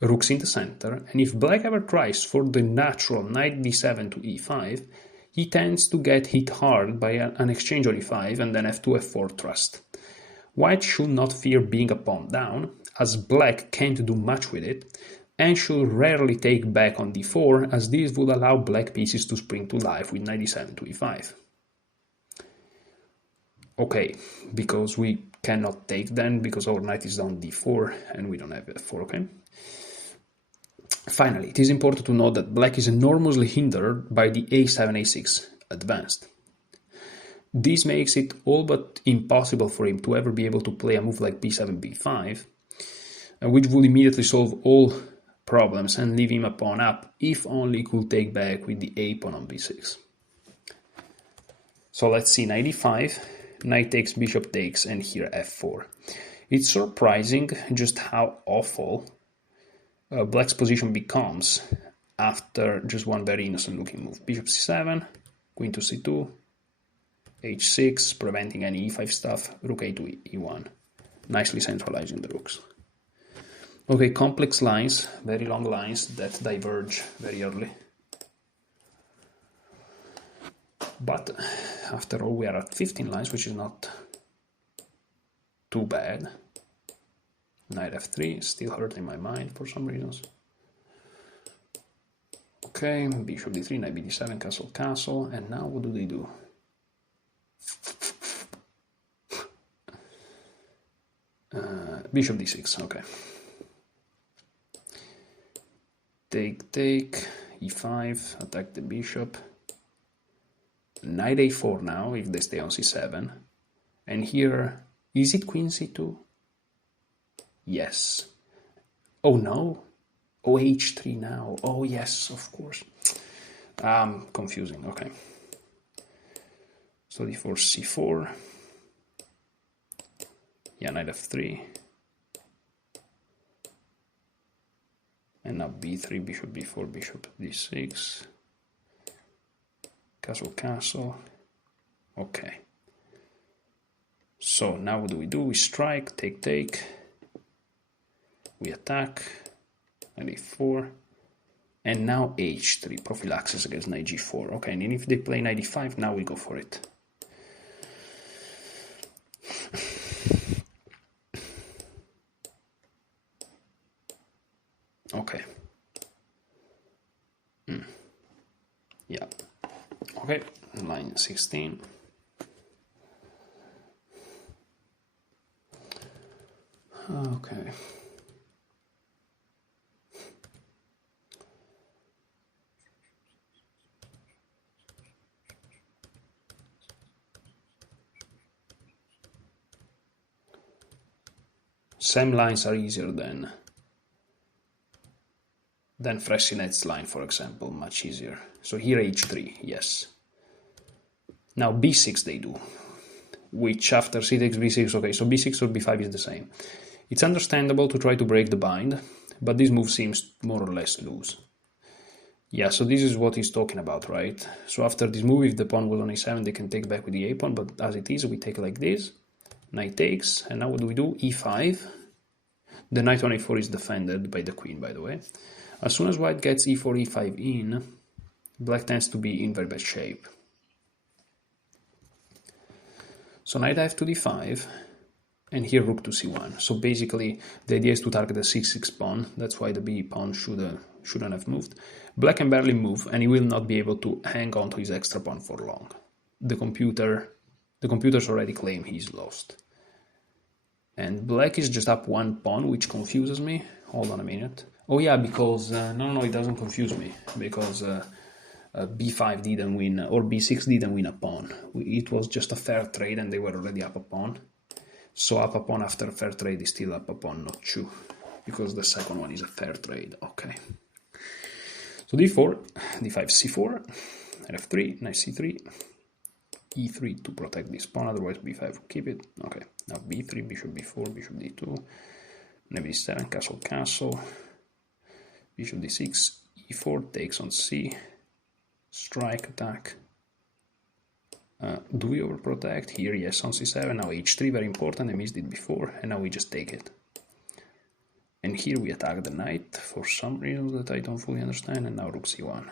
rooks in the center, and if black ever tries for the natural knight d7 to e5, he tends to get hit hard by an exchange on e5 and then f2, f4 thrust. White should not fear being a pawn down, as black can't do much with it, and should rarely take back on d4, as this would allow black pieces to spring to life with knight d7 to e5. Okay, because we cannot take then, because our knight is on d4, and we don't have f4, okay? Finally, it is important to note that black is enormously hindered by the a7, a6 advanced. This makes it all but impossible for him to ever be able to play a move like b7, b5, which would immediately solve all problems and leave him a pawn up, if only he could take back with the a pawn on b6. So let's see, knight e5, knight takes, bishop takes, and here f4. It's surprising just how awful black's position becomes after just one very innocent looking move. Bishop c7, queen to c2, h6, preventing any e5 stuff, rook a to e1, nicely centralizing the rooks. Okay, complex lines, very long lines that diverge very early. But after all, we are at 15 lines, which is not too bad. Knight f3 is still hurting my mind for some reasons. Okay, bishop d3, knight bd7, castle, castle, and now what do they do? Bishop d6, okay. Take, take, e5, attack the bishop. Knight a4 now, if they stay on c7. And here, is it queen c2? Yes. Oh no. Oh, h3 now. Oh yes, of course. Confusing, okay. So d4, c4. Yeah, knight f3. And now b3, bishop b4, bishop d6. Castle, castle. Okay. So now what do? We strike, take, take. We attack. Knight e4. And now h3, prophylaxis against knight g4. Okay, and if they play knight e5, now we go for it. Okay. Yeah. Okay, line 16. Okay. Same lines are easier than Fresnet's line, for example, much easier. So here h3, yes. Now b6 they do, which after c takes b6, okay, so b6 or b5 is the same. It's understandable to try to break the bind, but this move seems more or less loose. Yeah, so this is what he's talking about, right? So after this move, if the pawn was on a7, they can take back with the a pawn, but as it is, we take like this, knight takes, and now what do we do? e5. The knight on a4 is defended by the queen, by the way. As soon as white gets e4, e5 in, black tends to be in very bad shape. So knight f to d5, and here rook to c1. So basically, the idea is to target the c6 pawn. That's why the b pawn shouldn't have moved. Black can barely move, and he will not be able to hang on to his extra pawn for long. The computers already claim he's lost. And black is just up one pawn, which confuses me. Hold on a minute. Oh yeah, because, no, it doesn't confuse me, because b5 didn't win, or b6 didn't win a pawn. It was just a fair trade, and they were already up a pawn. So up a pawn after a fair trade is still up a pawn, not two, because the second one is a fair trade. Okay. So d4, d5, c4, f3, knight c3, e3 to protect this pawn, otherwise b5 will keep it. Okay, now b3, bishop b4, bishop d2, maybe d7, castle, castle, bishop d6, e4 takes on c, strike, attack. Do we overprotect? Here, yes, on c7, now h3, very important, I missed it before, and now we just take it. And here we attack the knight for some reasons that I don't fully understand, and now rook c1.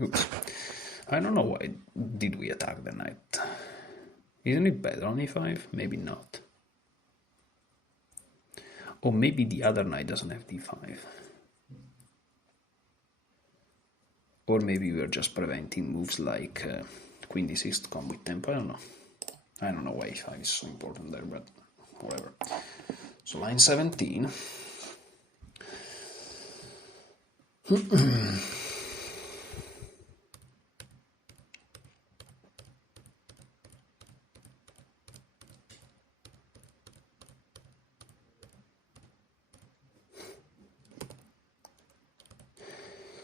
Oops. I don't know why did we attack the knight. Isn't it better on e5? Maybe not. Or maybe the other knight doesn't have d5. Or maybe we are just preventing moves like queen d6 to come with tempo, I don't know. I don't know why e5 is so important there, but whatever. So line 17.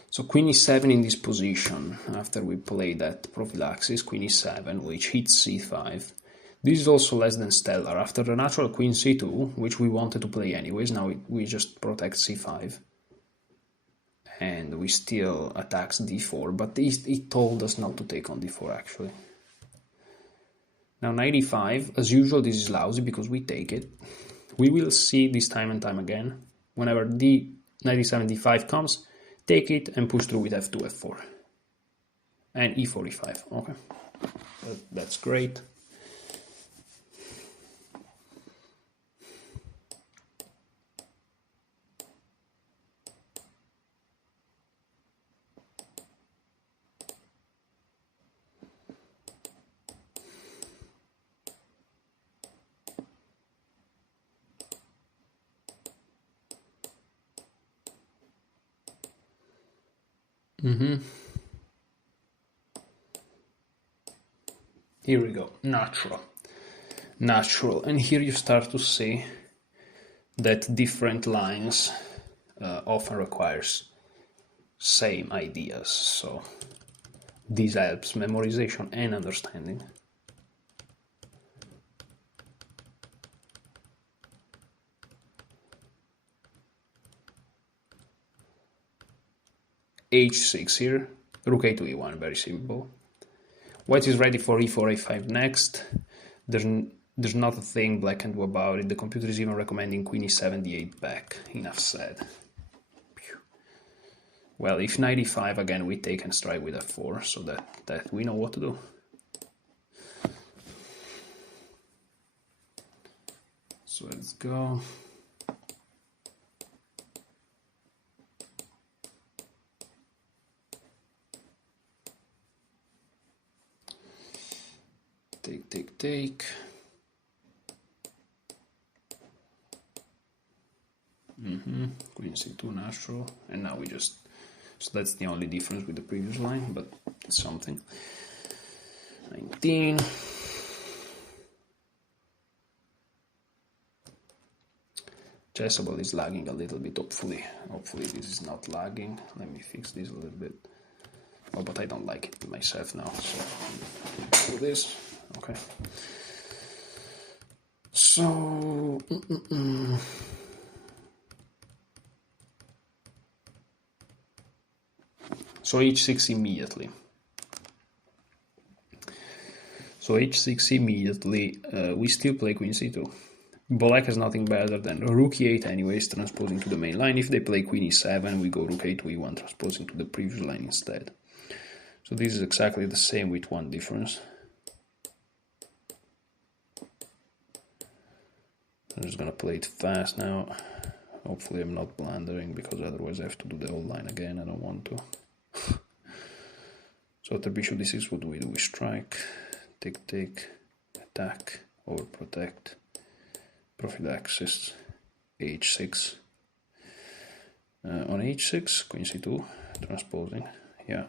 So queen e7 in this position, after we play that prophylaxis, queen e7, which hits c5. This is also less than stellar. After the natural queen c2, which we wanted to play anyways, now we just protect c5. And we still attacks d4, but it told us not to take on d4 actually. Now knight e5, as usual this is lousy because we take it. We will see this time and time again. Whenever knight e7, d5 comes, take it and push through with f2, f4. And e4, e5, okay. That's great. Here we go, natural, and here you start to see that different lines often requires same ideas, so this helps memorization and understanding. h6 here, rook a to e1, very simple. White is ready for e4, a5 next. There's not a thing black can do about it. The computer is even recommending queen e7, d8 back. Enough said. Well, if knight e5 again, we take and strike with f4, so that we know what to do. So let's go. Take. Queen c2 natural, and now we just, so that's the only difference with the previous line, but it's something. 19. Chessable is lagging a little bit, hopefully this is not lagging. Let me fix this a little bit. Oh, but I don't like it myself now, so do this. Okay. So so h6 immediately. So h6 immediately. We still play queen c2. Black has nothing better than rook e8 anyways, transposing to the main line. If they play queen e7, we go rook a to e1, transposing to the previous line instead. So this is exactly the same with one difference. I'm just gonna play it fast now. Hopefully I'm not blundering, because otherwise I have to do the whole line again. I don't want to. So after bishop d6, what do? We strike, take, attack, overprotect, prophylaxis, h6. On h6, queen c2, transposing, yeah.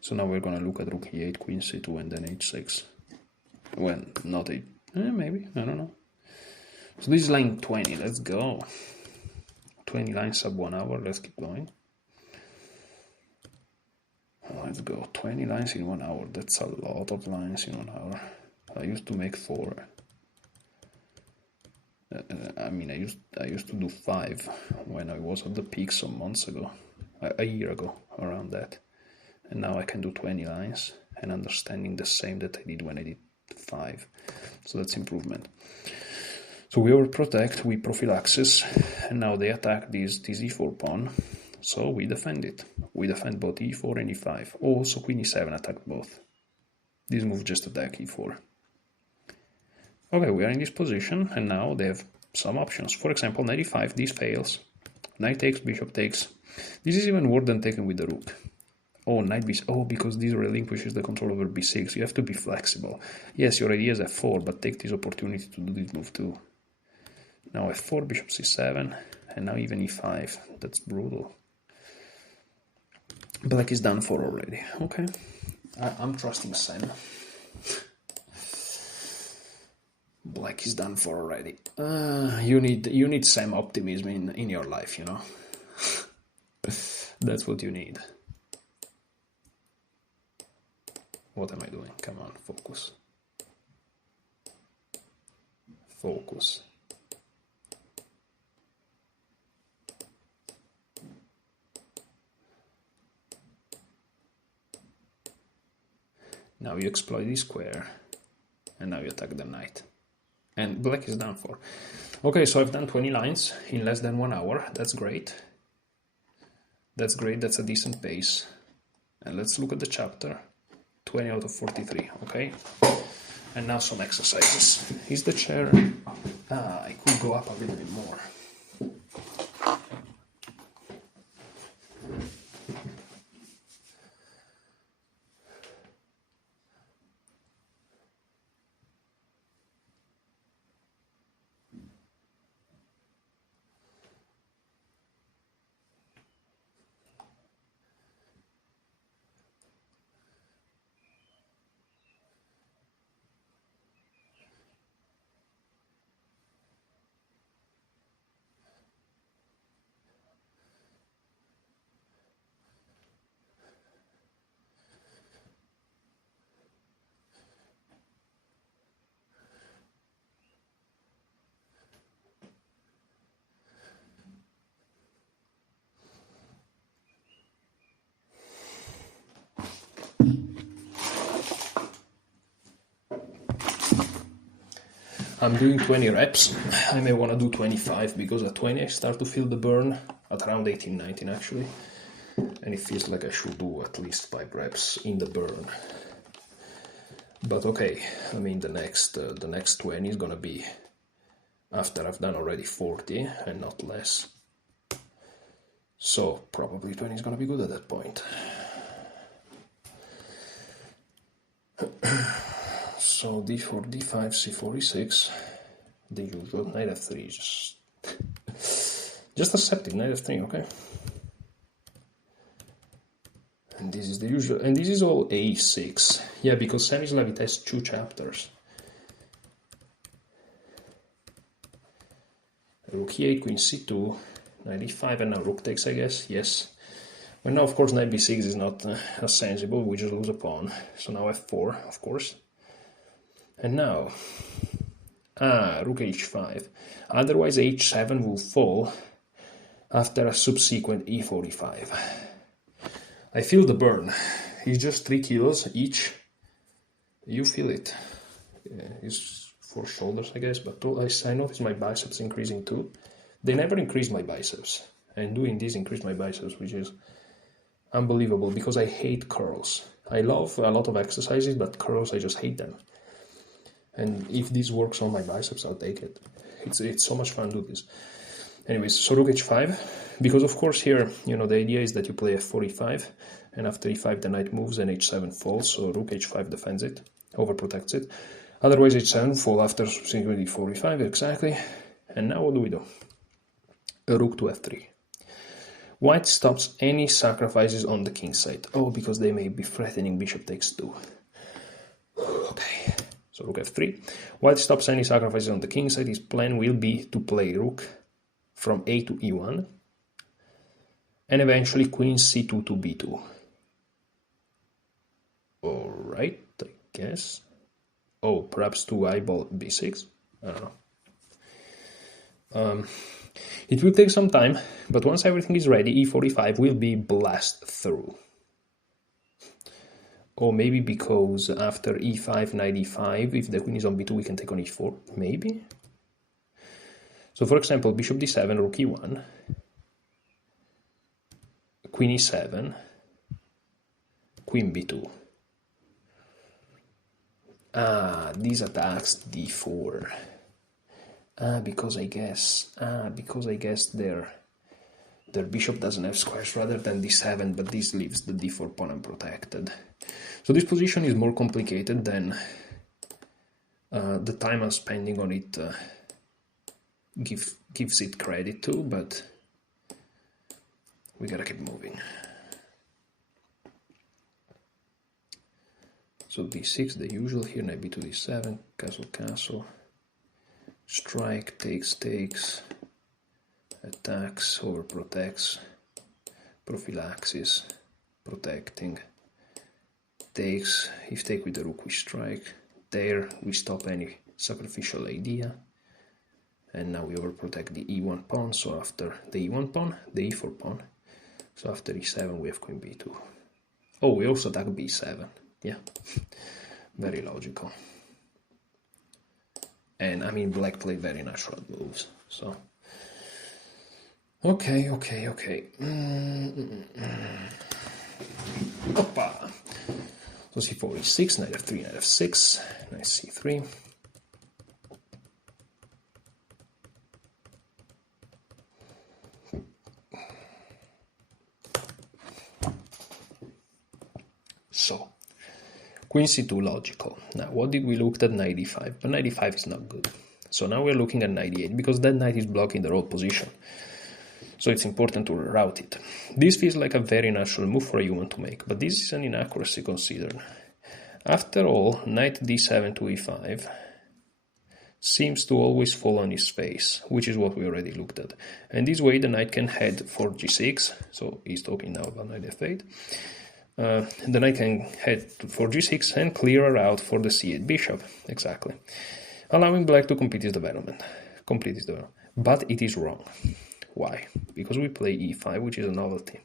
So now we're gonna look at rook e8, queen c2, and then h6. Well, not a, maybe, I don't know. So this is line 20, let's go. 20 lines sub 1 hour, let's keep going. Let's go, 20 lines in 1 hour, that's a lot of lines in 1 hour. I used to make 4. I mean, I used to do 5 when I was at the peak some months ago, a year ago, around that. And now I can do 20 lines and understanding the same that I did when I did 5. So that's improvement. So we overprotect, we prophylaxis, and now they attack this e4 pawn. So we defend it. We defend both e4 and e5. Also queen e7 attacked both. This move just attack e4. Okay, we are in this position, and now they have some options. For example, knight e5, this fails. Knight takes, bishop takes. This is even worse than taking with the rook. Oh, knight b6. Oh, because this relinquishes the control over b6. You have to be flexible. Yes, your idea is f4, but take this opportunity to do this move too. Now f4, bishop c7, and now even e5. That's brutal. Black is done for already. Okay, I'm trusting Sam. Black is done for already. You need Sam optimism in your life, you know. That's what you need. What am I doing? Come on, focus. Focus. Now you exploit this square, and now you attack the knight. And black is done for. Okay, so I've done 20 lines in less than 1 hour. That's great. That's great, that's a decent pace. And let's look at the chapter. 20 out of 43, okay? And now some exercises. Is the chair... I could go up a little bit more. I'm doing 20 reps. I may want to do 25 because at 20 I start to feel the burn, at around 18, 19 actually. And it feels like I should do at least 5 reps in the burn. But okay, I mean the next 20 is gonna be after I've done already 40 and not less. So probably 20 is gonna be good at that point. So d4, d5, c4, e6, the usual. Knight f3, just accept it, knight f3, okay? And this is the usual, and this is all a6. Yeah, because Stanisław, it has 2 chapters. Rook e8, queen c2, knight e5, and now rook takes, I guess. Yes. But now, of course, knight b6 is not as sensible. We just lose a pawn. So now f4, of course. And now, rook h5. Otherwise, h7 will fall after a subsequent e4, e5. I feel the burn. It's just 3 kilos each. You feel it. It's 4 shoulders, I guess, but I notice my biceps increasing too. They never increase my biceps, and doing this increased my biceps, which is unbelievable because I hate curls. I love a lot of exercises, but curls, I just hate them. And if this works on my biceps, I'll take it. It's so much fun to do this. Anyways, so rook h5, because of course here, the idea is that you play f4, e5, and after e5 the knight moves and h7 falls, so rook h5 defends it, overprotects it. Otherwise h7 will fall after subsequent e4, e5, exactly. And now what do we do? A rook to f3. White stops any sacrifices on the king side. Oh, because they may be threatening bishop takes 2. Okay, so rook f3. White stops any sacrifices on the king side. His plan will be to play rook from a to e1, and eventually queen c2 to b2. Alright, I guess. Oh, perhaps to eyeball b6? I don't know. It will take some time, but once everything is ready, e4, e5 will be blast through. Or maybe because after e5, knight e5, if the queen is on b2, we can take on e4, maybe? So for example, bishop d7, rook e1, queen e7, queen b2. These attacks d4. Because I guess their bishop doesn't have squares rather than d7, but this leaves the d4 pawn unprotected. So this position is more complicated than the time I'm spending on it gives it credit to, but we gotta keep moving. So d6, the usual here, knight b2, d7, castle, castle, strike, takes, attacks, overprotects, prophylaxis, protecting, takes, if take with the rook we strike, there we stop any sacrificial idea, and now we overprotect the e1 pawn, so after the e1 pawn, the e4 pawn, so after e7 we have queen b2. Oh, we also attack b7, yeah, very logical. And I mean, black played very natural moves, so... Okay. Opa! So c4, e6, knight f3, knight f6, knight c3. So, queen c2 logical. Now, what did we look at? Knight e5, but knight e5 is not good. So now we're looking at knight e8, because that knight is blocking the road position. So it's important to route it. This feels like a very natural move for a human to make, but this is an inaccuracy considered. After all, knight d7 to e5 seems to always fall on his face, which is what we already looked at. And this way the knight can head for g6, so he's talking now about knight f8. The knight can head for g6 and clear a route for the c8 bishop, exactly, allowing black to complete his development. But it is wrong. Why? Because we play e5, which is a novelty.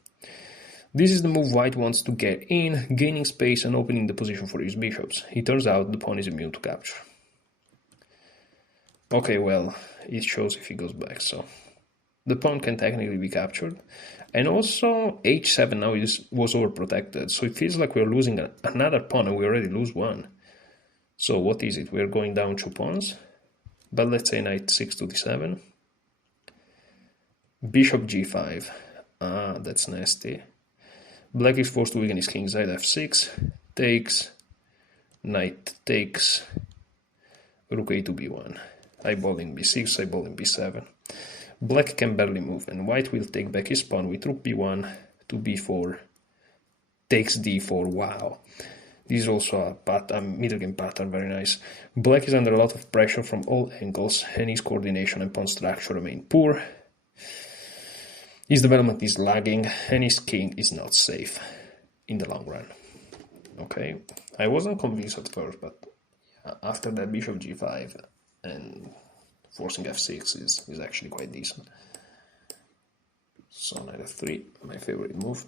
This is the move white wants to get in, gaining space and opening the position for his bishops. It turns out the pawn is immune to capture. Okay, well, it shows if he goes back, so... The pawn can technically be captured. And also, h7 now was overprotected, so it feels like we're losing another pawn and we already lose one. So what is it? We're going down 2 pawns? But let's say knight 6 to d7. Bishop g5. That's nasty. Black is forced to weaken his king side, f6. Takes. Knight takes. Rook a to b1. Eyeballing b6, eyeballing b7. Black can barely move, and white will take back his pawn with rook b1 to b4. Takes d4. Wow. This is also a middle game pattern, very nice. Black is under a lot of pressure from all angles, and his coordination and pawn structure remain poor. His development is lagging, and his king is not safe in the long run. Okay, I wasn't convinced at first, but after that bishop g5 and forcing f6 is actually quite decent. So knight f3, my favorite move.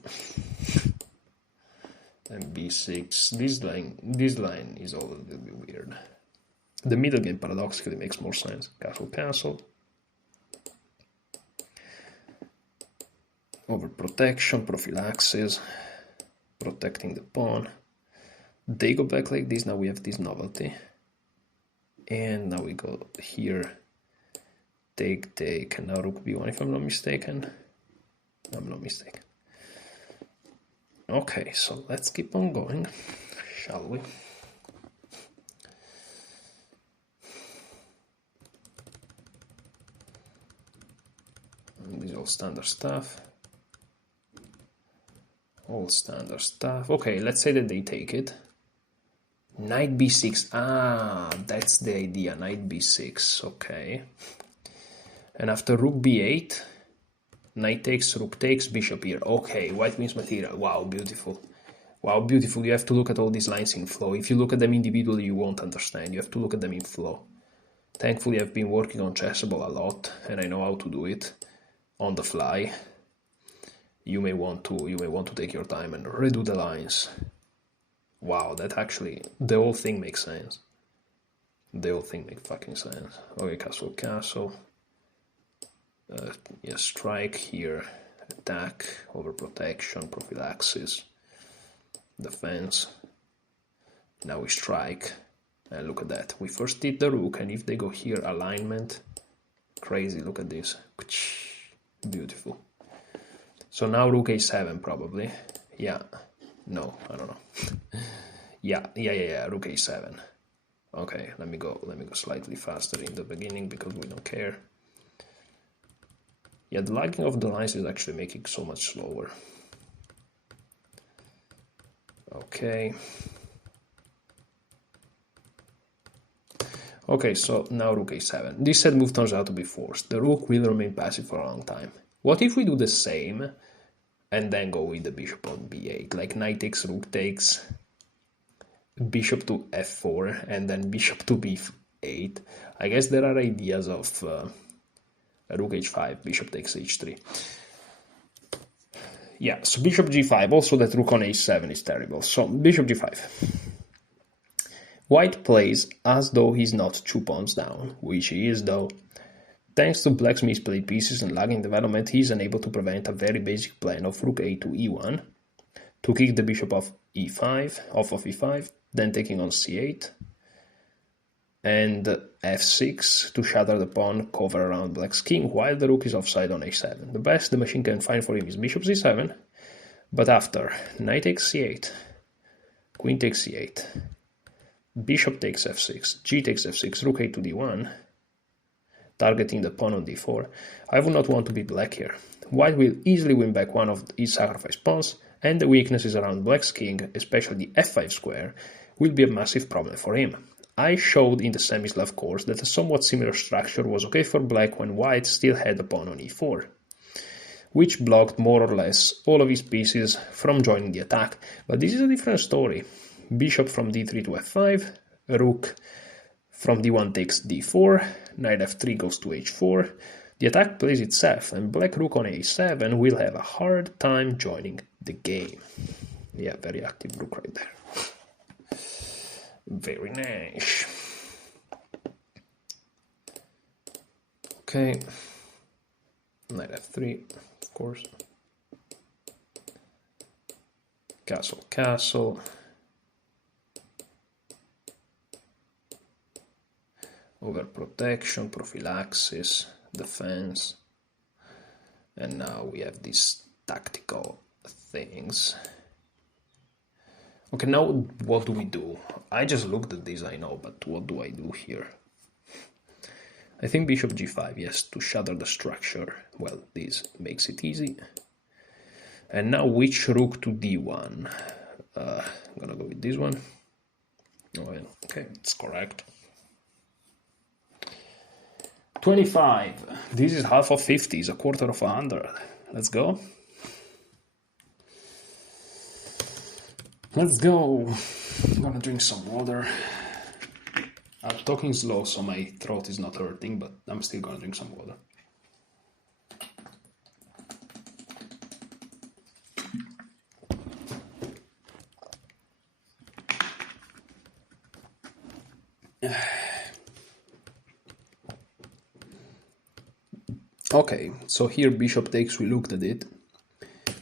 And b6. This line is all a little bit weird. The middle game paradoxically makes more sense. Castle, castle. Overprotection, prophylaxis, protecting the pawn. They go back like this. Now we have this novelty. And now we go here. Take, take, and now rook b1 if I'm not mistaken. I'm not mistaken. Okay, so let's keep on going, shall we? And this is all standard stuff. All standard stuff. Okay, let's say that they take it. Knight b6. Ah, that's the idea. Knight b6. Okay. And after rook b8, knight takes, rook takes, bishop here. Okay, white wins material. Wow, beautiful. Wow, beautiful. You have to look at all these lines in flow. If you look at them individually, you won't understand. You have to look at them in flow. Thankfully, I've been working on Chessable a lot, and I know how to do it on the fly. You may want to take your time and redo the lines. Wow, that actually, the whole thing makes sense. The whole thing makes fucking sense. Okay, castle, castle. Yeah, strike here, attack, overprotection, prophylaxis, defense. Now we strike, and look at that. We first hit the rook, and if they go here, alignment, crazy, look at this. Beautiful. So now rook a7 probably. Yeah, no, I don't know. yeah, rook a7. Okay, let me go slightly faster in the beginning because we don't care. Yeah, the lagging of the lines is actually making so much slower. Okay. Okay, so now rook a7. This set move turns out to be forced. The rook will remain passive for a long time. What if we do the same and then go with the bishop on b8? Like knight takes, rook takes, bishop to f4, and then bishop to b8. I guess there are ideas of rook h5, bishop takes h3. Yeah, so bishop g5, also that rook on h7 is terrible. So bishop g5. White plays as though he's not 2 pawns down, which he is though. Thanks to black's misplayed pieces and lagging development, he is unable to prevent a very basic plan of rook a to e1, to kick the bishop off of e5, then taking on c8, and f6 to shatter the pawn cover around black's king while the rook is offside on h7. The best the machine can find for him is bishop c7, but after knight takes c8, queen takes c8, bishop takes f6, g takes f6, rook a to d1, targeting the pawn on d4, I would not want to be black here. White will easily win back one of his sacrificed pawns, and the weaknesses around black's king, especially the f5 square, will be a massive problem for him. I showed in the Semislav course that a somewhat similar structure was okay for black when white still had the pawn on e4, which blocked more or less all of his pieces from joining the attack. But this is a different story. Bishop from d3 to f5, rook from d1 takes d4, knight f3 goes to h4, the attack plays itself, and black rook on a7 will have a hard time joining the game. Yeah, very active rook right there. Very nice. Okay. Knight f3, of course. Castle, castle. Overprotection, prophylaxis, defense. And now we have these tactical things. Okay, now what do we do? I just looked at this, I know, but what do I do here? I think bishop g5, yes, to shatter the structure. Well, this makes it easy. And now which rook to d1? I'm gonna go with this one. Oh, yeah. Okay, it's correct. 25. This is half of 50, is a quarter of 100. Let's go. Let's go. I'm gonna drink some water. I'm talking slow, so my throat is not hurting, but I'm still gonna drink some water. Okay, so here bishop takes, we looked at it.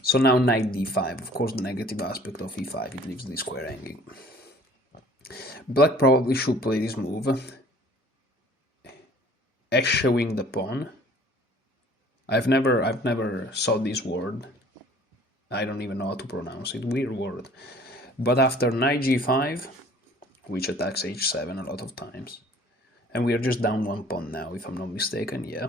So now knight d5, of course the negative aspect of e5, it leaves the square hanging. Black probably should play this move, eschewing the pawn. I've never saw this word. I don't even know how to pronounce it, weird word. But after knight g5, which attacks h7 a lot of times, and we are just down one pawn now, if I'm not mistaken, yeah.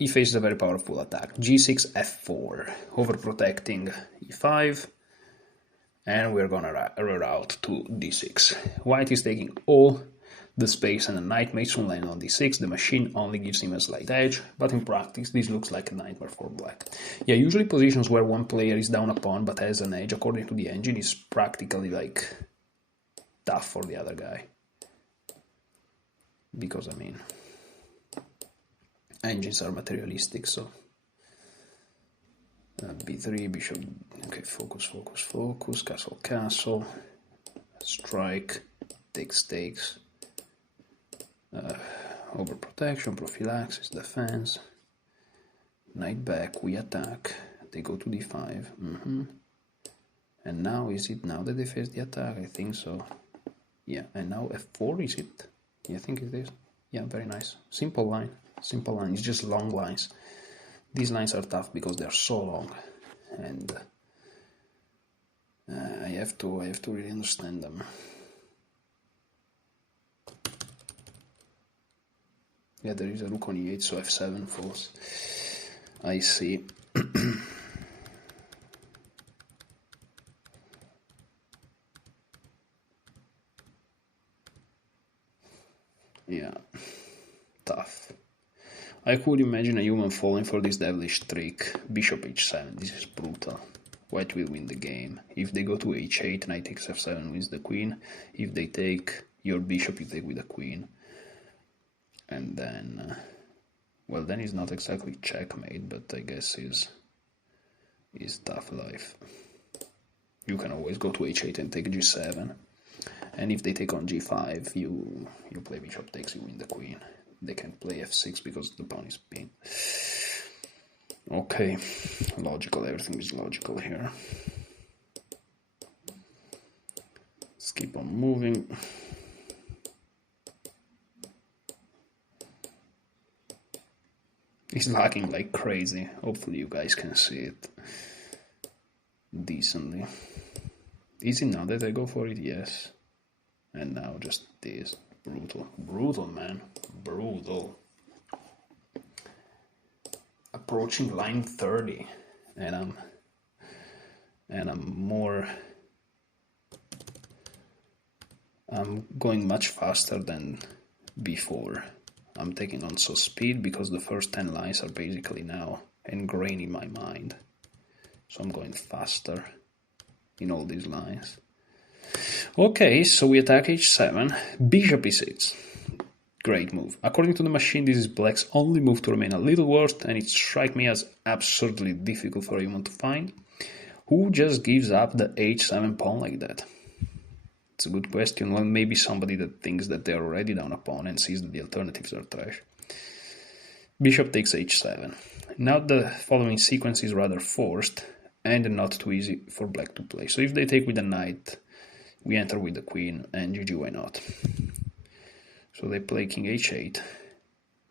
E faces a very powerful attack. G6, F4, overprotecting E5, and we're gonna reroute to D6. White is taking all the space, and the knight may soon land on D6. The machine only gives him a slight edge, but in practice this looks like a nightmare for black. Yeah, usually positions where one player is down a pawn but has an edge, according to the engine, is practically like tough for the other guy. Because, I mean, engines are materialistic, so b3, bishop, okay, focus, focus, focus, castle, castle, strike, takes, overprotection, prophylaxis, defense, knight back, we attack, they go to d5, and now, is it now that they face the attack? I think so, yeah, and now f4, is it? Yeah, I think it is, yeah, very nice, simple line, it's just long lines. These lines are tough because they are so long, and I have to really understand them. Yeah, there is a rook on e8, so f7 falls. I see. Yeah, tough. I could imagine a human falling for this devilish trick. Bishop h7, this is brutal. White will win the game. If they go to h8, knight takes f7 wins the queen. If they take your bishop, you take with the queen. And then, well, then it's not exactly checkmate, but I guess is tough life. You can always go to h8 and take g7. And if they take on g5, you play bishop takes, you win the queen. They can play f6 because the pawn is pinned. Okay, logical, everything is logical here. Let's keep on moving. It's lagging like crazy. Hopefully you guys can see it decently. Is it now that I go for it? Yes. And now just this. Brutal. Brutal, man. Brutal. Approaching line 30. And I'm going much faster than before. I'm taking on some speed because the first 10 lines are basically now ingrained in my mind. So I'm going faster in all these lines. Okay, so we attack h7, bishop e6. Great move. According to the machine, this is black's only move to remain a little worse, and it strikes me as absurdly difficult for a human to find. Who just gives up the h7 pawn like that? It's a good question. Well, maybe somebody that thinks that they're already down a pawn and sees that the alternatives are trash. Bishop takes h7. Now the following sequence is rather forced and not too easy for black to play. So if they take with the knight, we enter with the queen, and GG, why not? So they play king h8.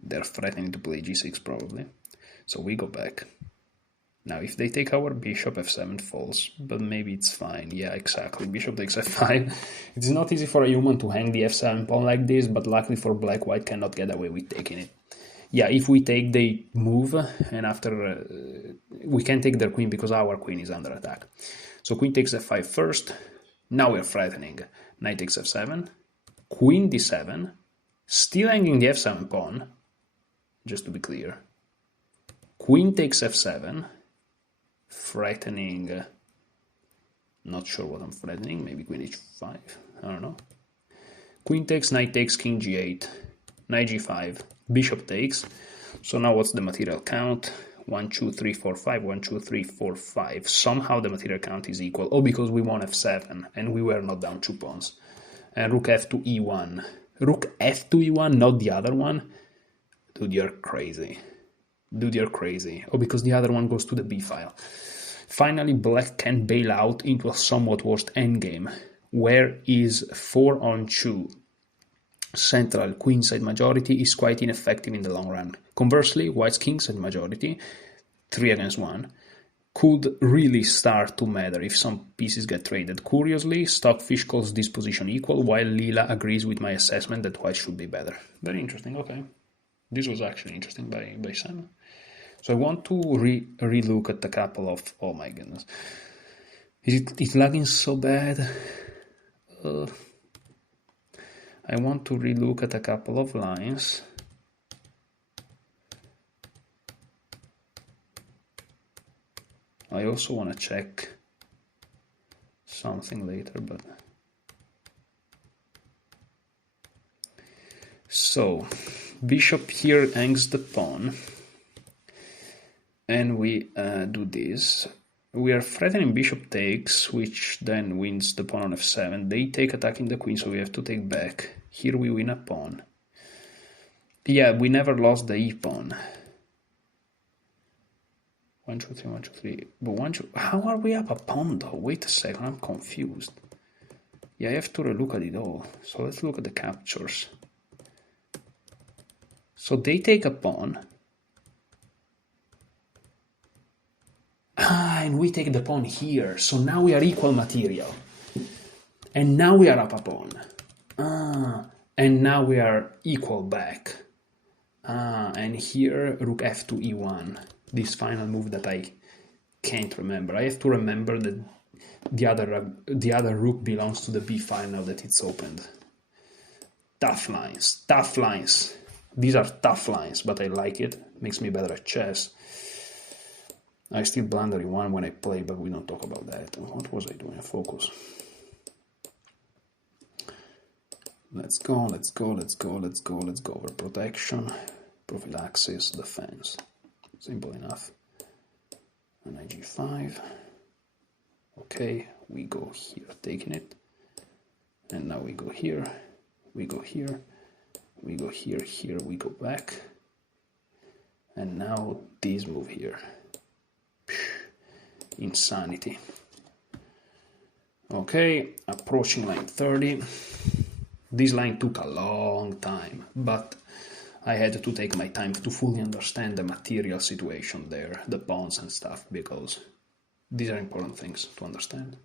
They're threatening to play g6 probably. So we go back. Now if they take our bishop, f7 falls, but maybe it's fine. Yeah, exactly. Bishop takes f5. It's not easy for a human to hang the f7 pawn like this, but luckily for black, white cannot get away with taking it. Yeah, if we take, they move, and after we can take their queen because our queen is under attack. So queen takes f5 first. Now we're threatening. Knight takes f7, queen d7, still hanging the f7 pawn, just to be clear. Queen takes f7, threatening, not sure what I'm threatening, maybe queen h5, I don't know. Queen takes, knight takes, king g8, knight g5, bishop takes. So now what's the material count? 1, 2, 3, 4, 5, 1, 2, 3, 4, 5. Somehow the material count is equal. Oh, because we won f7 and we were not down 2 pawns. And rook f to e1. Rook f to e1, not the other one? Dude, you're crazy. Dude, you're crazy. Oh, because the other one goes to the b file. Finally, black can bail out into a somewhat worse endgame, where is 4 on 2 central queenside majority is quite ineffective in the long run. Conversely, white's kingside majority, 3 against 1, could really start to matter if some pieces get traded. Curiously, Stockfish calls this position equal, while Lila agrees with my assessment that white should be better. Very interesting, okay. This was actually interesting by Simon. So I want to re-look at a couple of... Oh my goodness. It's lagging so bad. I want to re-look at a couple of lines. I also want to check something later, but... So, bishop here hangs the pawn, and we do this. We are threatening bishop takes, which then wins the pawn on f7. They take attacking the queen, so we have to take back. Here we win a pawn. Yeah, we never lost the e-pawn. 1, 2, 3, 1, 2, 3. But 1, 2... How are we up a pawn, though? Wait a second, I'm confused. Yeah, I have to relook at it all. So let's look at the captures. So they take a pawn. And we take the pawn here. So now we are equal material. And now we are up a pawn. And now we are equal back. And here, rook f to e1. This final move that I can't remember. I have to remember that the other rook belongs to the b file now that it's opened. Tough lines, tough lines. These are tough lines, but I like it. Makes me better at chess. I still blunder in one when I play, but we don't talk about that. What was I doing? Focus. Let's go, let's go, let's go, let's go, let's go over protection, prophylaxis, defense. Simple enough. And knight g5. Okay, we go here, taking it. And now we go here, we go here, we go here, here we go back. And now this move here. Insanity. Okay, approaching line 30. This line took a long time, but I had to take my time to fully understand the material situation there, the pawns and stuff, because these are important things to understand.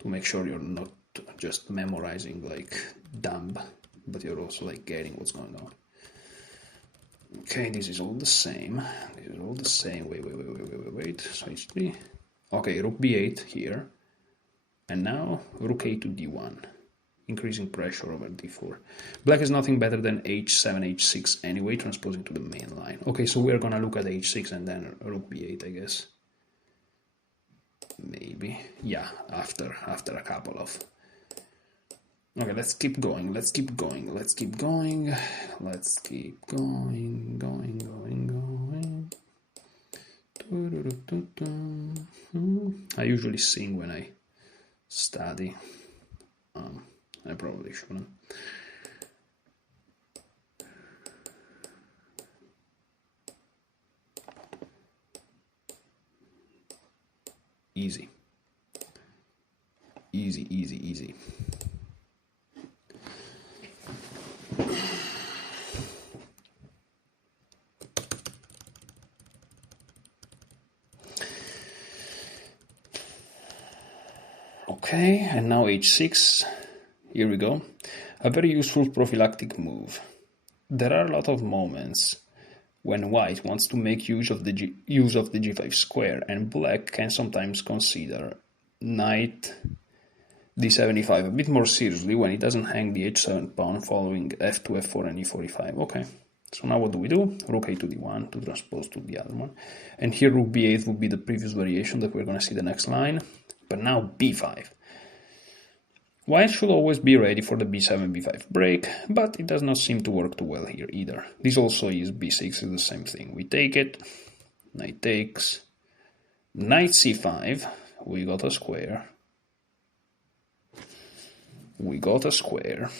To make sure you're not just memorizing like dumb, but you're also like getting what's going on. Okay, this is all the same. This is all the same. Wait. So it's 3. Okay, rook b8 here. And now rook a to d1. Increasing pressure over d4. Black is nothing better than h7, h6 anyway, transposing to the main line. Okay, so we're gonna look at h6 and then rook b8, I guess. Maybe. Yeah, after a couple of... Okay, let's keep going, let's keep going, let's keep going, let's keep going, going. I usually sing when I study. I probably shouldn't. Easy. Easy, easy, easy. Okay, and now h6. Here we go. A very useful prophylactic move. there are a lot of moments when white wants to make use of the g5 square, and black can sometimes consider knight d75 a bit more seriously when it doesn't hang the h7 pawn following f2, f4, and e4, e5. Okay, so now what do we do? Rook a to d1 to transpose to the other one. And here rook b8 would be the previous variation that we're going to see the next line. But now b5. White should always be ready for the b7, b5 break, but it does not seem to work too well here either. This also is b6 is the same thing. We take it, knight takes, knight c5, we got a square. We got a square.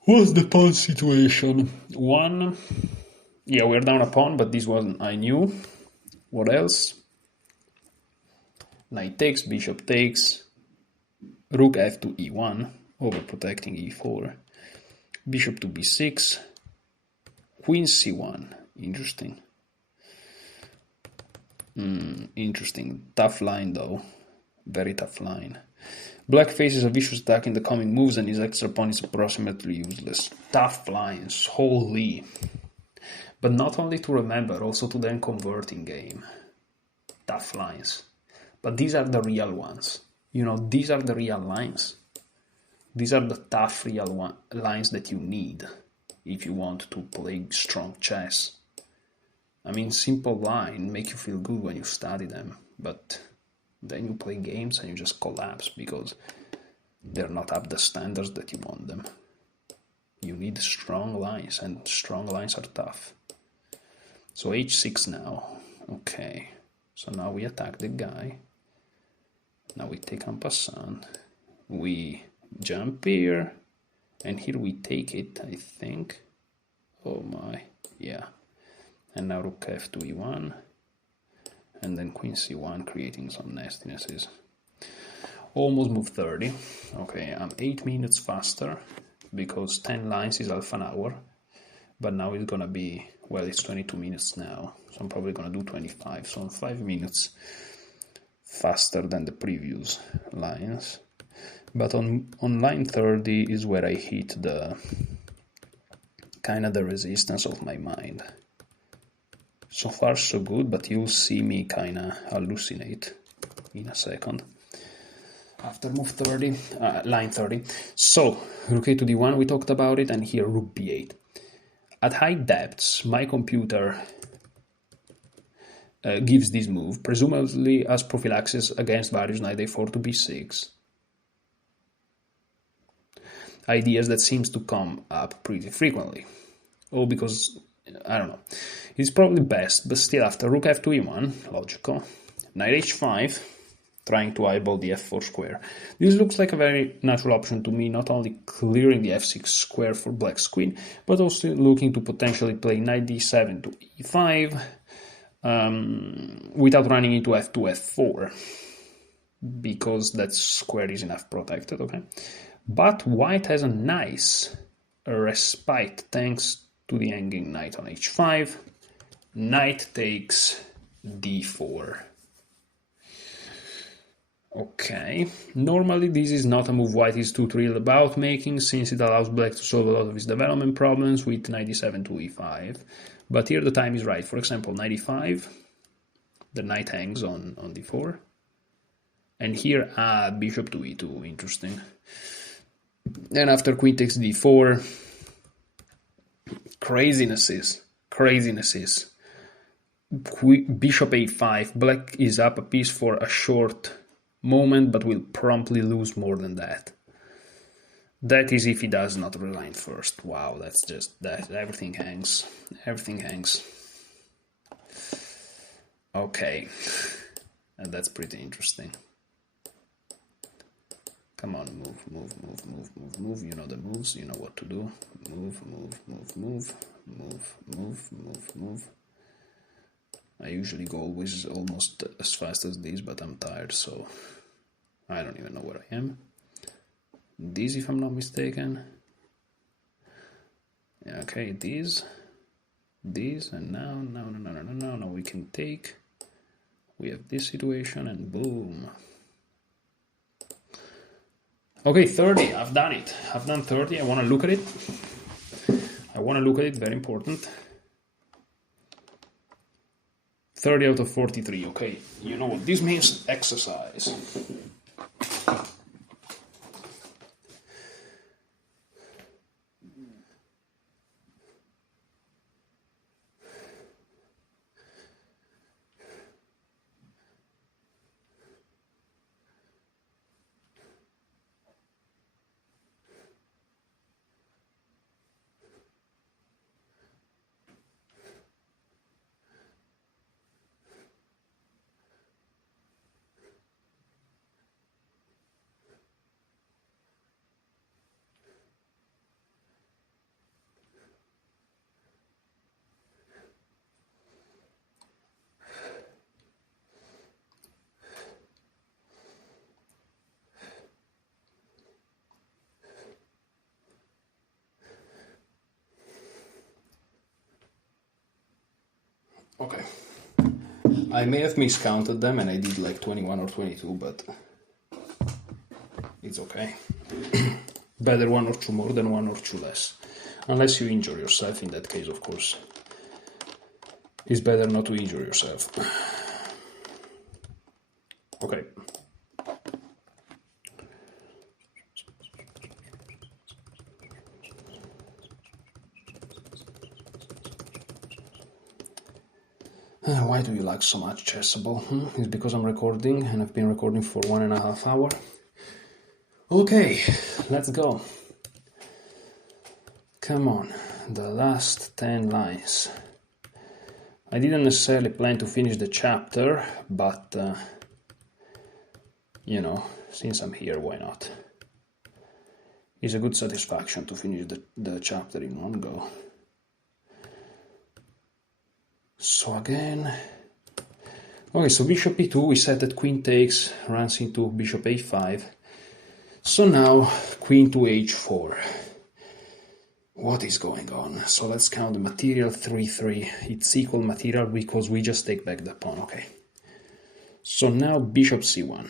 What's the pawn situation? One. Yeah, we're down a pawn, but this one I knew. What else? Knight takes, bishop takes, rook f to e1, overprotecting e4, bishop to b6, queen c1. Interesting. Interesting. Tough line though. Very tough line. Black faces a vicious attack in the coming moves and his extra pawn is approximately useless. Tough lines, holy. But not only to remember, also to then convert in game. Tough lines. But these are the real ones. You know, these are the real lines. These are the tough real lines that you need if you want to play strong chess. I mean, simple lines make you feel good when you study them, but then you play games and you just collapse because they're not up the standards that you want them. You need strong lines, and strong lines are tough. So h6 now. Okay, so now we attack the guy. Now we take en passant. We jump here, and here we take it, I think. Oh my, yeah. And now rook f to e1, and then queen c1, creating some nastinesses. Almost move 30. Okay, I'm 8 minutes faster, because 10 lines is half an hour. But now it's gonna be, well, it's 22 minutes now, so I'm probably gonna do 25, so I'm 5 minutes faster than the previous lines. But on line 30 is where I hit the kind of the resistance of my mind. So far so good, but you'll see me kind of hallucinate in a second. After move 30, line 30. So, rook a to d1, we talked about it, and here rook b8. At high depths, my computer gives this move, presumably as prophylaxis against various knight a4 to b6. Ideas that seems to come up pretty frequently. Oh, because, I don't know. It's probably best, but still after rook f to e1, logical. Knight h5, trying to eyeball the f4 square. This looks like a very natural option to me, not only clearing the f6 square for black's queen, but also looking to potentially play knight d7 to e5, without running into f2, f4, because that square is enough protected, okay? But white has a nice respite thanks to the hanging knight on h5. Knight takes d4. Okay, normally this is not a move white is too thrilled about making, since it allows black to solve a lot of his development problems with knight d7 to e5. But here the time is right. For example, knight e5, the knight hangs on d4. And here, bishop to e2, interesting. And after queen takes d4, crazinesses. Bishop a5, black is up a piece for a short moment, but will promptly lose more than that. That is if he does not resign first. Wow, that's just that. Everything hangs. Okay, and that's pretty interesting. Come on, move. You know the moves, you know what to do. Move. I usually go always almost as fast as this, but I'm tired, so I don't even know where I am. This, if I'm not mistaken. Yeah, okay, this, and now, no, we can take. We have this situation, and boom. Okay, 30, I've done it. I've done 30, I want to look at it. Very important. 30 out of 43, okay. You know what this means? Exercise. Okay. I may have miscounted them and I did like 21 or 22, but it's okay. Better one or two more than one or two less. Unless you injure yourself, in that case, of course. It's better not to injure yourself. Okay. Why do you like so much Chessable? It's because I'm recording, and I've been recording for 1.5 hours. Okay, let's go. Come on, the last 10 lines. I didn't necessarily plan to finish the chapter, but, you know, since I'm here, why not? It's a good satisfaction to finish the chapter in one go. So again, okay, so bishop e2, we said that queen takes, runs into bishop a5. So now, queen to h4. What is going on? So let's count the material 3-3. It's equal material because we just take back the pawn, okay. So now bishop c1.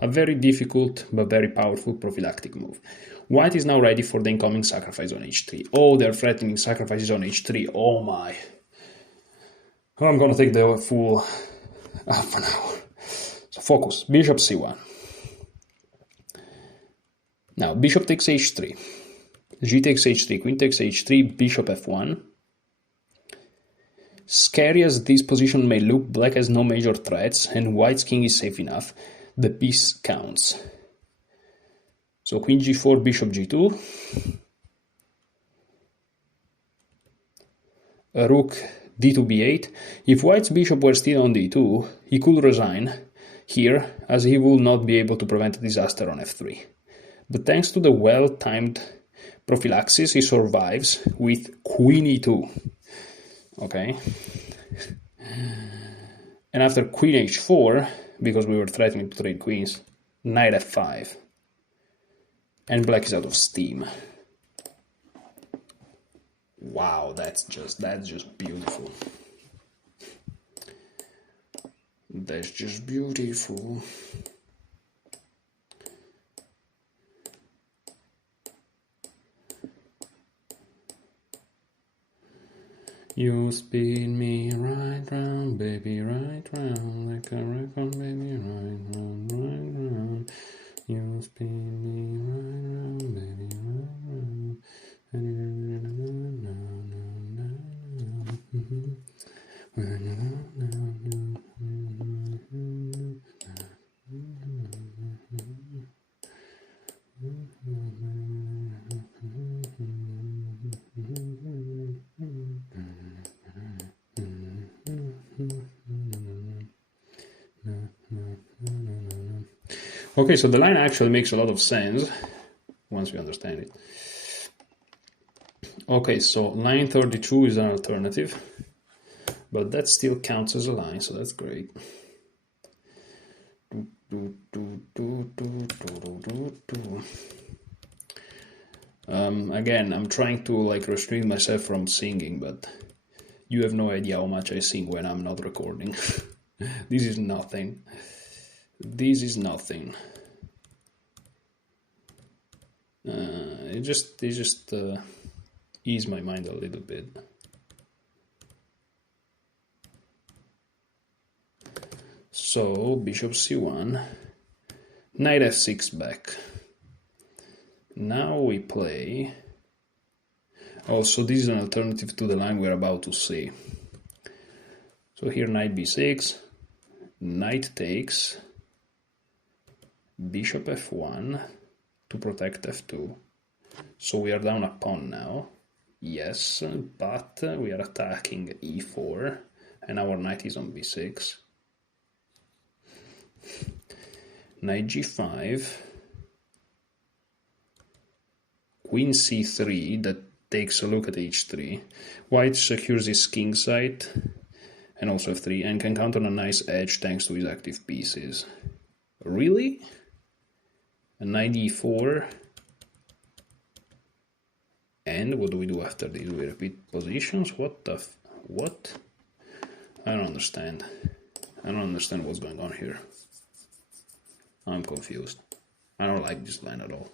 A very difficult but very powerful prophylactic move. White is now ready for the incoming sacrifice on h3. Oh, they're threatening sacrifices on h3. Oh my. Well, I'm gonna take the full half an hour. So focus, bishop c1. Now, bishop takes h3. G takes h3, queen takes h3, bishop f1. Scary as this position may look, black has no major threats, and white's king is safe enough. The piece counts. So queen g4, bishop g2. A rook d2 b8. If white's bishop were still on d2, he could resign here, as he will not be able to prevent a disaster on f3. But thanks to the well-timed prophylaxis, he survives with queen e2. Okay? And after queen h4, because we were threatening to trade queens, knight f5. And black is out of steam. Wow, that's just beautiful. That's just beautiful. You spin me right round, baby, right round, like a record, baby, right round, right round. You spin me right round, baby, right round. Okay, so the line actually makes a lot of sense once we understand it. Okay, so line 32 is an alternative, but that still counts as a line, so that's great. Again, I'm trying to like restrain myself from singing, but you have no idea how much I sing when I'm not recording. This is nothing. This is nothing. It just ease my mind a little bit. So bishop c1, knight f6 back. Now we play. Also, this is an alternative to the line we're about to see. So here knight b6, knight takes, bishop f1 to protect f2. So we are down a pawn now. Yes, but we are attacking e4 and our knight is on b6. Knight g5, queen c3 that takes a look at h3. White secures his king site and also f3 and can count on a nice edge thanks to his active pieces. Really? A knight e4. And what do we do after this? We repeat positions? What? I don't understand. I don't understand what's going on here. I'm confused. I don't like this line at all.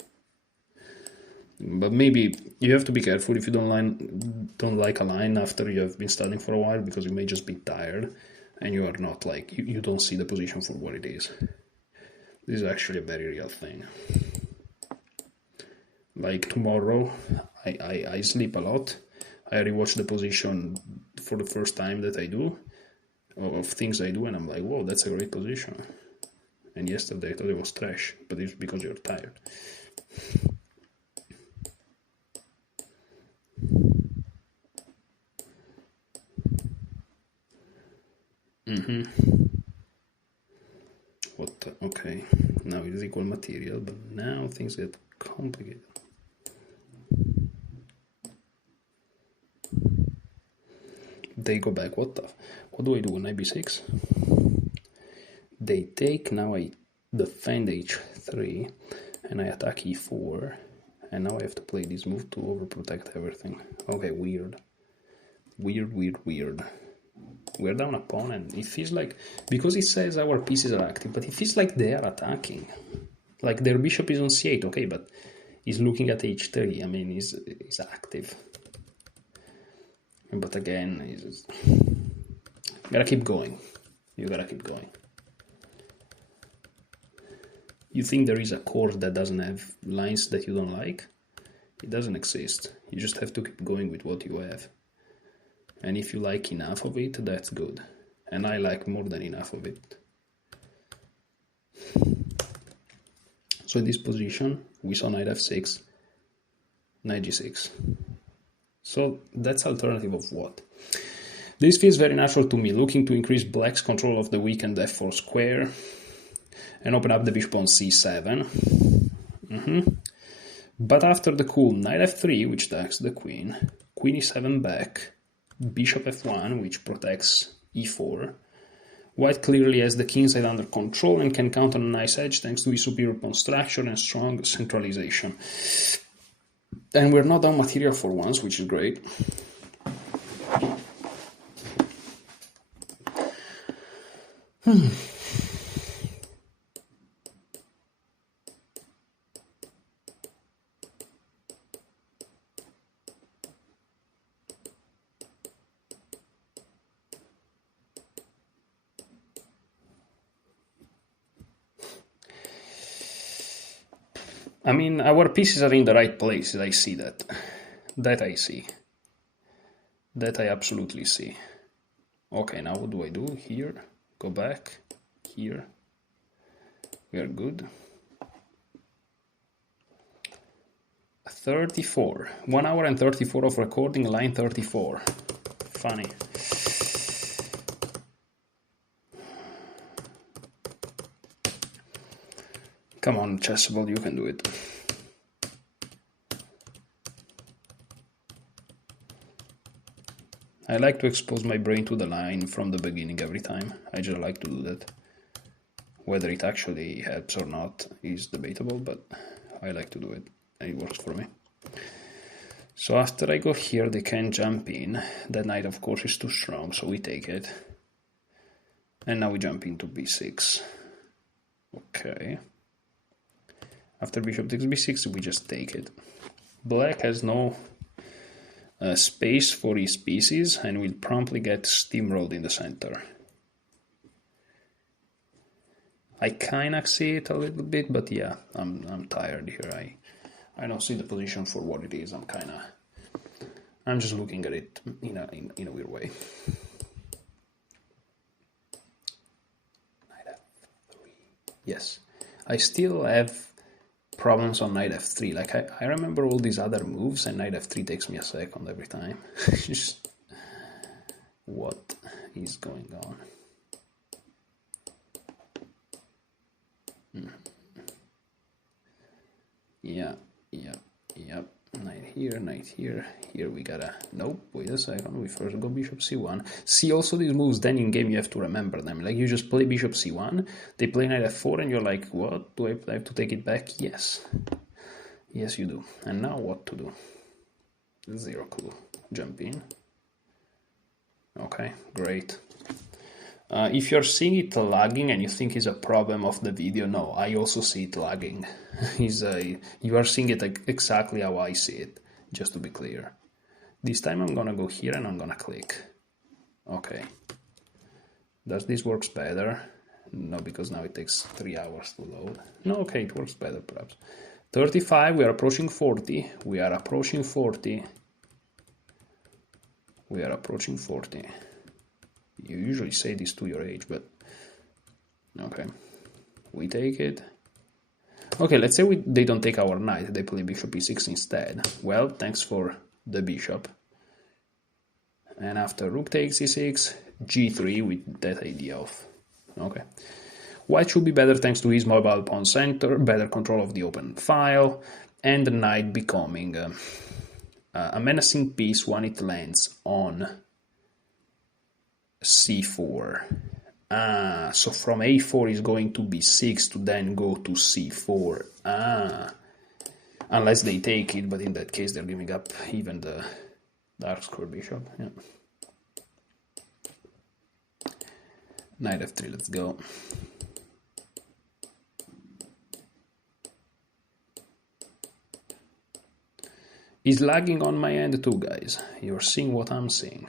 But maybe you have to be careful if you don't like a line after you have been studying for a while, because you may just be tired and you are not like, you don't see the position for what it is. This is actually a very real thing. Like tomorrow, I sleep a lot. I rewatch the position for the first time that I do, of things I do, and I'm like, whoa, that's a great position. And yesterday I thought it was trash, but it's because you're tired. Okay, now it is equal material, but now things get complicated. They go back, what do I do? Knight b6? They take, now I defend h3, and I attack e4, and now I have to play this move to overprotect everything. Okay, weird. We're down a pawn, and it feels like, because it says our pieces are active, but it feels like they are attacking. Like their bishop is on c8, okay, but he's looking at h3, I mean, he's active. But again, he's gotta keep going. You gotta keep going. You think there is a chord that doesn't have lines that you don't like? It doesn't exist. You just have to keep going with what you have. And if you like enough of it, that's good. And I like more than enough of it. So in this position, we saw knight f6, knight g6. So that's alternative of what? This feels very natural to me, looking to increase black's control of the weakened f4 square and open up the bishop on c7. But after the cool knight f3, which attacks the queen, queen e7 back, bishop f1, which protects e4, white clearly has the king side under control and can count on a nice edge thanks to his superior pawn structure and strong centralization. And we're not down material for once, which is great. I mean, our pieces are in the right places, I see that. That I see. That I absolutely see. Okay, now what do I do? Here, go back, here. We are good. 34. 1 hour and 34 of recording, line 34. Funny. Come on, Chessable, you can do it. I like to expose my brain to the line from the beginning every time. I just like to do that. Whether it actually helps or not is debatable, but I like to do it, and it works for me. So after I go here, they can jump in. That knight, of course, is too strong, so we take it. And now we jump into b6. Okay. After bishop takes b6, we just take it. Black has no space for his pieces and will promptly get steamrolled in the center. I kinda see it a little bit, but yeah, I'm tired here. I don't see the position for what it is. I'm just looking at it in a weird way. Knight f3. Yes, I still have problems on knight f3. Like I remember all these other moves, and knight f3 takes me a second every time. Just what is going on? Yeah. Knight here. Here we gotta. Nope. Wait a second. We first go bishop c1. See also these moves. Then in game you have to remember them. Like you just play bishop c1. They play knight f4, and you're like, what? Do I have to take it back? Yes. Yes, you do. And now what to do? Zero clue. Jump in. Okay, great. If you're seeing it lagging and you think it's a problem of the video, no, I also see it lagging. You are seeing it exactly how I see it, just to be clear. This time I'm gonna go here and I'm gonna click. Okay. Does this work better? No, because now it takes 3 hours to load. No, okay, it works better perhaps. 35, we are approaching 40. We are approaching 40. We are approaching 40. You usually say this to your age, but okay. We take it. Okay, let's say they don't take our knight. They play bishop e6 instead. Well, thanks for the bishop. And after rook takes e6, g3 with that idea of... Okay. White should be better thanks to his mobile pawn center, better control of the open file, and the knight becoming a menacing piece when it lands on c4. So from a4 is going to b6 to then go to c4. Unless they take it, but in that case they're giving up even the dark square bishop. Yeah. Knight f3, let's go. It's lagging on my end too, guys. You're seeing what I'm seeing.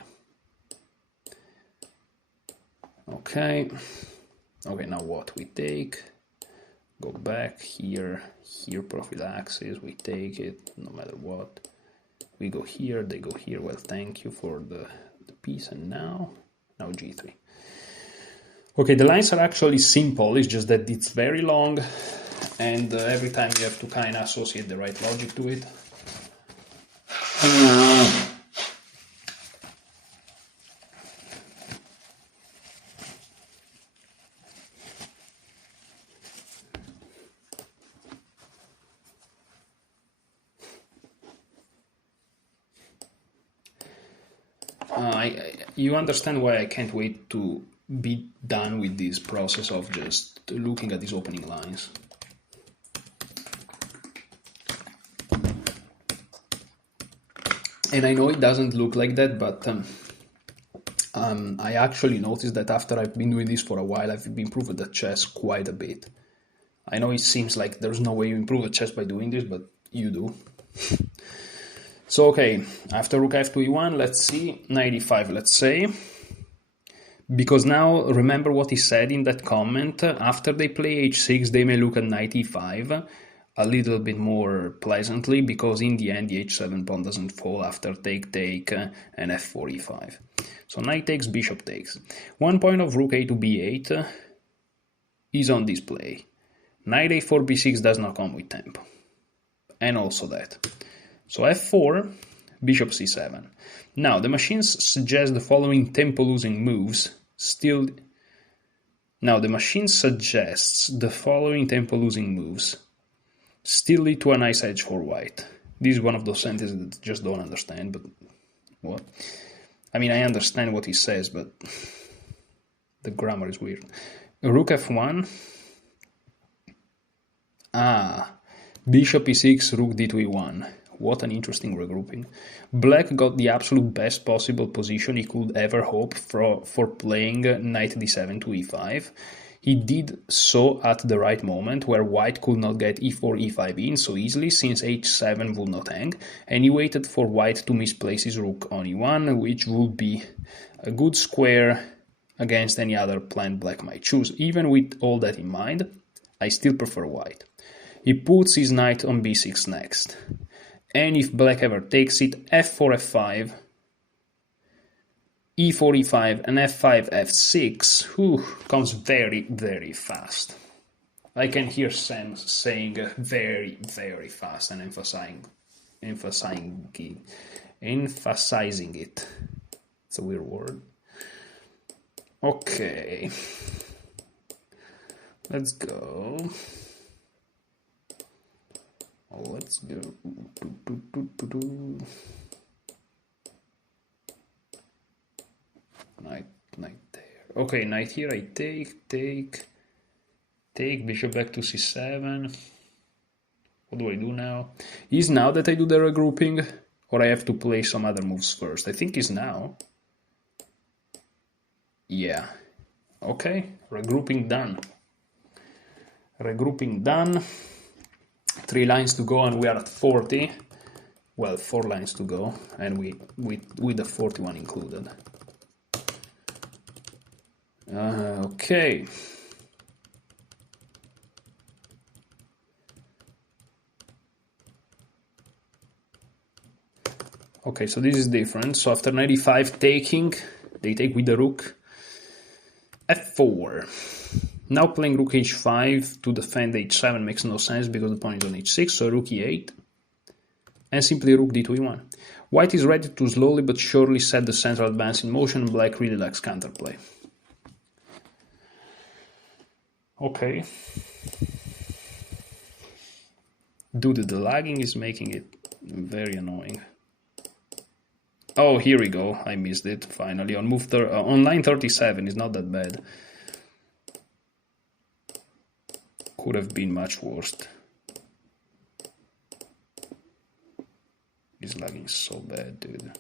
Okay, now what? We take, go back here, prophylaxis, we take it, no matter what. We go here, they go here, well, thank you for the piece, and now g3. Okay, the lines are actually simple, it's just that it's very long, and every time you have to kind of associate the right logic to it. You understand why I can't wait to be done with this process of just looking at these opening lines. And I know it doesn't look like that, but I actually noticed that after I've been doing this for a while, I've improved the chess quite a bit. I know it seems like there's no way you improve the chess by doing this, but you do. So, okay, after rook f2 e1, let's see, knight e5, let's say. Because now, remember what he said in that comment, after they play h6, they may look at knight e5 a little bit more pleasantly, because in the end, the h7 pawn doesn't fall after take, and f4, e5. So knight takes, bishop takes. 1 point of rook a to b8 is on display. Knight a4, b6 does not come with tempo. And also that. So f4, bishop c7. Now, the machines suggest the following tempo-losing moves. Now, the machine suggests the following tempo-losing moves still lead to a nice edge for white. This is one of those sentences that I just don't understand, but what? I mean, I understand what he says, but the grammar is weird. Rook f1. Bishop e6, rook d2 e1. What an interesting regrouping. Black got the absolute best possible position he could ever hope for playing knight d7 to e5. He did so at the right moment, where white could not get e4, e5 in so easily, since h7 would not hang, and he waited for white to misplace his rook on e1, which would be a good square against any other plan black might choose. Even with all that in mind, I still prefer white. He puts his knight on b6 next, and if black ever takes it, f4, f5, e4, e5, and f5, f6, comes very, very fast. I can hear Sam saying very, very fast and emphasizing it. It's a weird word. Okay. Let's go. Let's go. Knight there. Okay, knight here. I take. Bishop back to c7. What do I do now? Is now that I do the regrouping, or I have to play some other moves first? I think is now. Yeah. Okay, regrouping done. Regrouping done. 3 lines to go, and we are at 40. Well, 4 lines to go, and with the 41 included. Okay. Okay, so this is different. So after 95 taking, they take with the rook. f4. Now playing rook h5 to defend h7 makes no sense because the pawn is on h6, so rook e8. And simply rook d2 e1. White is ready to slowly but surely set the central advance in motion, and black really likes counterplay. Okay. Dude, the lagging is making it very annoying. Oh, here we go. I missed it, finally. On line 37, it's not that bad. Could have been much worse. It's lagging so bad, dude.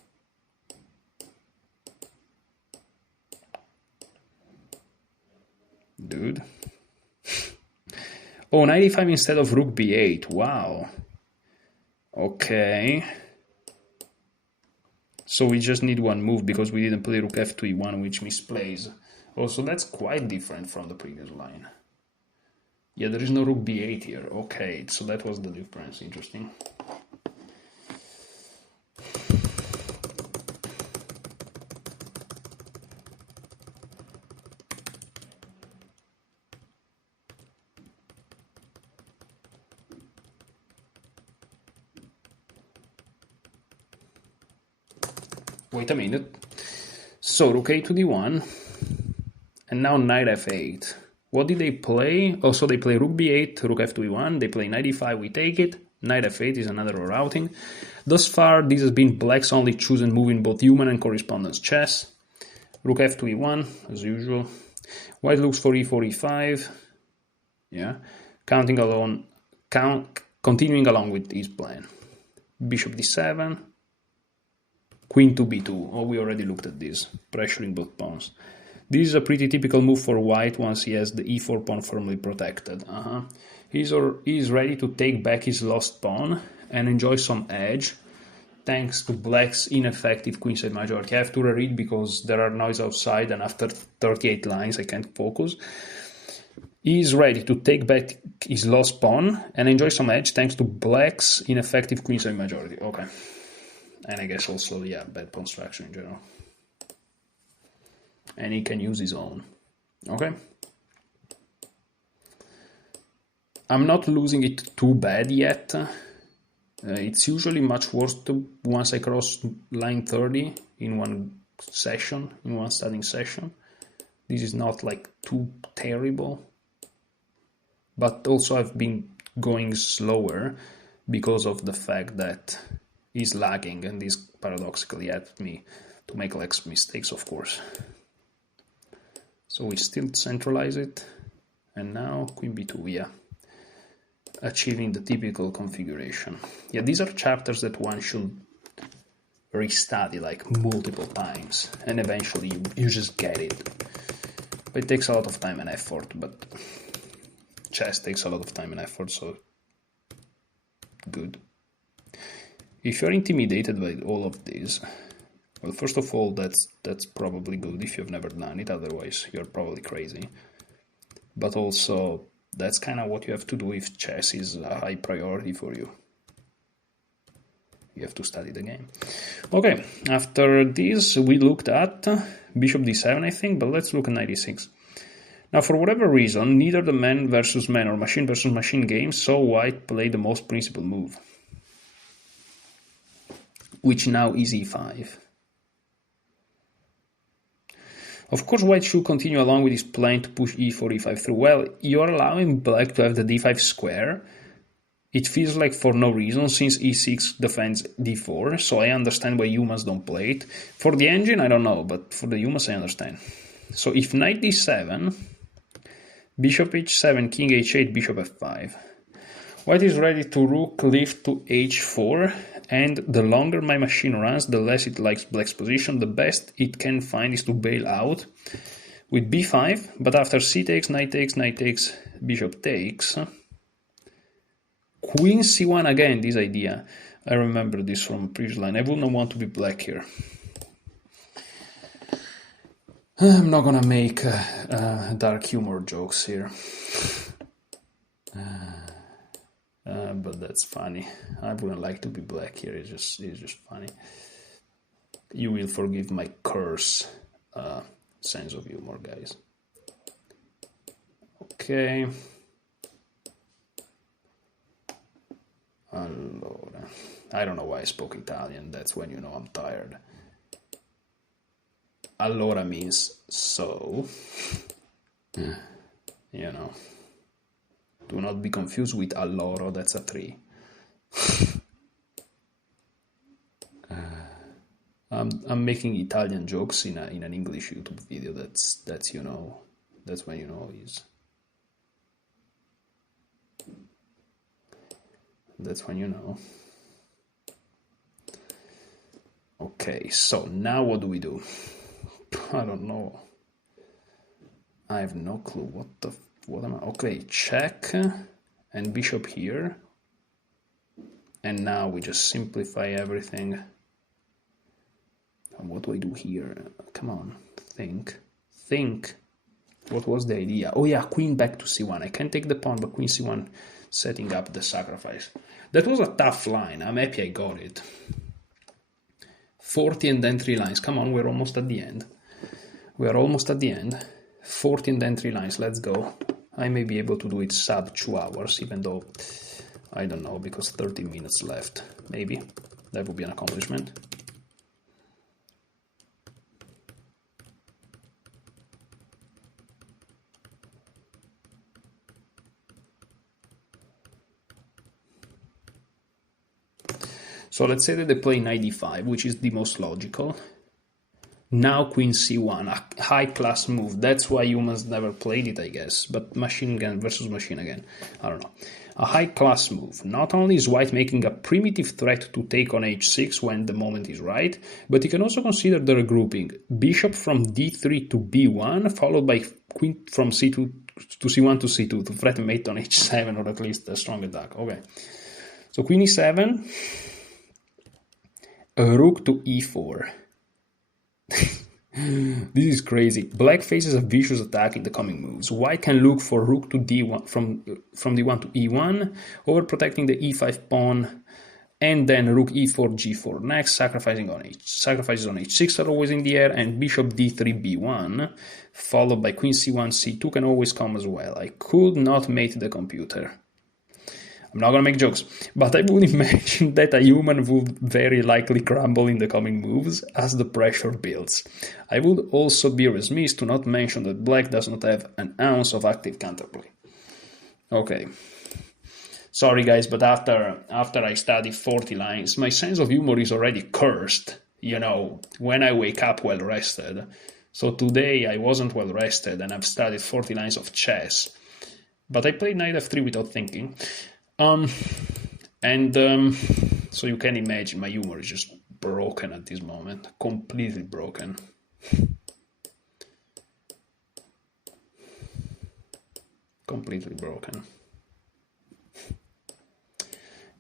Dude. Oh, 95 instead of rook b8. Wow. Okay. So we just need one move because we didn't play rook f2 e1, which misplays. Also, that's quite different from the previous line. Yeah, there is no rook b8 here. Okay, so that was the difference. Interesting. Wait a minute. So rook a to d1, and now knight f8. What did they play? Oh, so they play rook b8, rook f2 e1, they play knight e5, we take it, knight f8 is another routing. Thus far, this has been black's only chosen move in both human and correspondence chess. Rook f2 e1, as usual. White looks for e4, e5. Yeah, continuing along with his plan. Bishop d7. Queen to b2. Oh, we already looked at this, pressuring both pawns. This is a pretty typical move for white once he has the e4 pawn firmly protected. He's ready to take back his lost pawn and enjoy some edge, thanks to black's ineffective queenside majority. I have to reread because there are noise outside, and after 38 lines I can't focus. He's ready to take back his lost pawn and enjoy some edge, thanks to black's ineffective queenside majority. Okay. And I guess also, yeah, bad pawn structure in general. And he can use his own. Okay. I'm not losing it too bad yet. It's usually much worse once I cross line 30 in one session, in one studying session. This is not like too terrible. But also I've been going slower because of the fact that he's lagging, and this paradoxically helped me to make less mistakes, of course. So we still centralize it, and now queen b2, yeah, achieving the typical configuration. Yeah, these are chapters that one should restudy like multiple times, and eventually you just get it. It takes a lot of time and effort, but chess takes a lot of time and effort, so good. If you're intimidated by all of this, well, first of all, that's probably good if you've never done it, otherwise you're probably crazy. But also, that's kind of what you have to do if chess is a high priority for you. You have to study the game. Okay, after this we looked at bishop d7, I think, but let's look at knight e6. Now, for whatever reason, neither the man versus man or machine versus machine game saw white play the most principal move, which now is e5. Of course, white should continue along with his plan to push e4, e5 through. Well, you're allowing black to have the d5 square. It feels like for no reason, since e6 defends d4, so I understand why humans don't play it. For the engine, I don't know, but for the humans, I understand. So if knight d7, bishop h7, king h8, bishop f5. White is ready to rook lift to h4, and the longer my machine runs, the less it likes black's position. The best it can find is to bail out with b5, but after c takes, knight takes, bishop takes. Queen c1 again, this idea. I remember this from previous line. I would not want to be black here. I'm not gonna make dark humor jokes here. But that's funny. I wouldn't like to be black here. It's just funny. You will forgive my curse sense of humor, guys. Okay. Allora, I don't know why I spoke Italian. That's when you know I'm tired. Allora means so. You know. Do not be confused with alloro, that's a tree. I'm making Italian jokes in an English YouTube video. That's you know, that's when you know is. That's when you know. Okay, so now what do we do? I don't know. I have no clue. What am I? Okay, check and bishop here. And now we just simplify everything. And what do I do here? Come on, think. What was the idea? Oh yeah, queen back to c1. I can take the pawn, but queen c1 setting up the sacrifice. That was a tough line. I'm happy I got it. 40 and then 3 lines. Come on, we're almost at the end. 40 and then 3 lines. Let's go. I may be able to do it sub 2 hours, even though I don't know, because 30 minutes left. Maybe. That would be an accomplishment. So let's say that they play knight d5, which is the most logical. Now queen c1, a high-class move. That's why humans never played it, I guess. But machine gun versus machine again. I don't know. A high-class move. Not only is white making a primitive threat to take on h6 when the moment is right, but he can also consider the regrouping. Bishop from d3 to b1, followed by queen from c2 to c1 to c2 to threaten mate on h7, or at least a strong attack. Okay. So queen e7... rook to e4. This is crazy. Black faces a vicious attack in the coming moves. White can look for rook to d1 from d1 to e1, overprotecting the e5 pawn, and then rook e4 g4 next, sacrifices on h6 are always in the air, and bishop d3 b1, followed by queen c1 c2 can always come as well. I could not mate the computer. I'm not gonna make jokes, but I would imagine that a human would very likely crumble in the coming moves as the pressure builds. I would also be remiss to not mention that black does not have an ounce of active counterplay. Okay. Sorry guys, but after I study 40 lines, my sense of humor is already cursed, you know, when I wake up well rested. So today I wasn't well rested and I've studied 40 lines of chess. But I played knight f3 without thinking. So you can imagine my humor is just broken at this moment, completely broken. completely broken.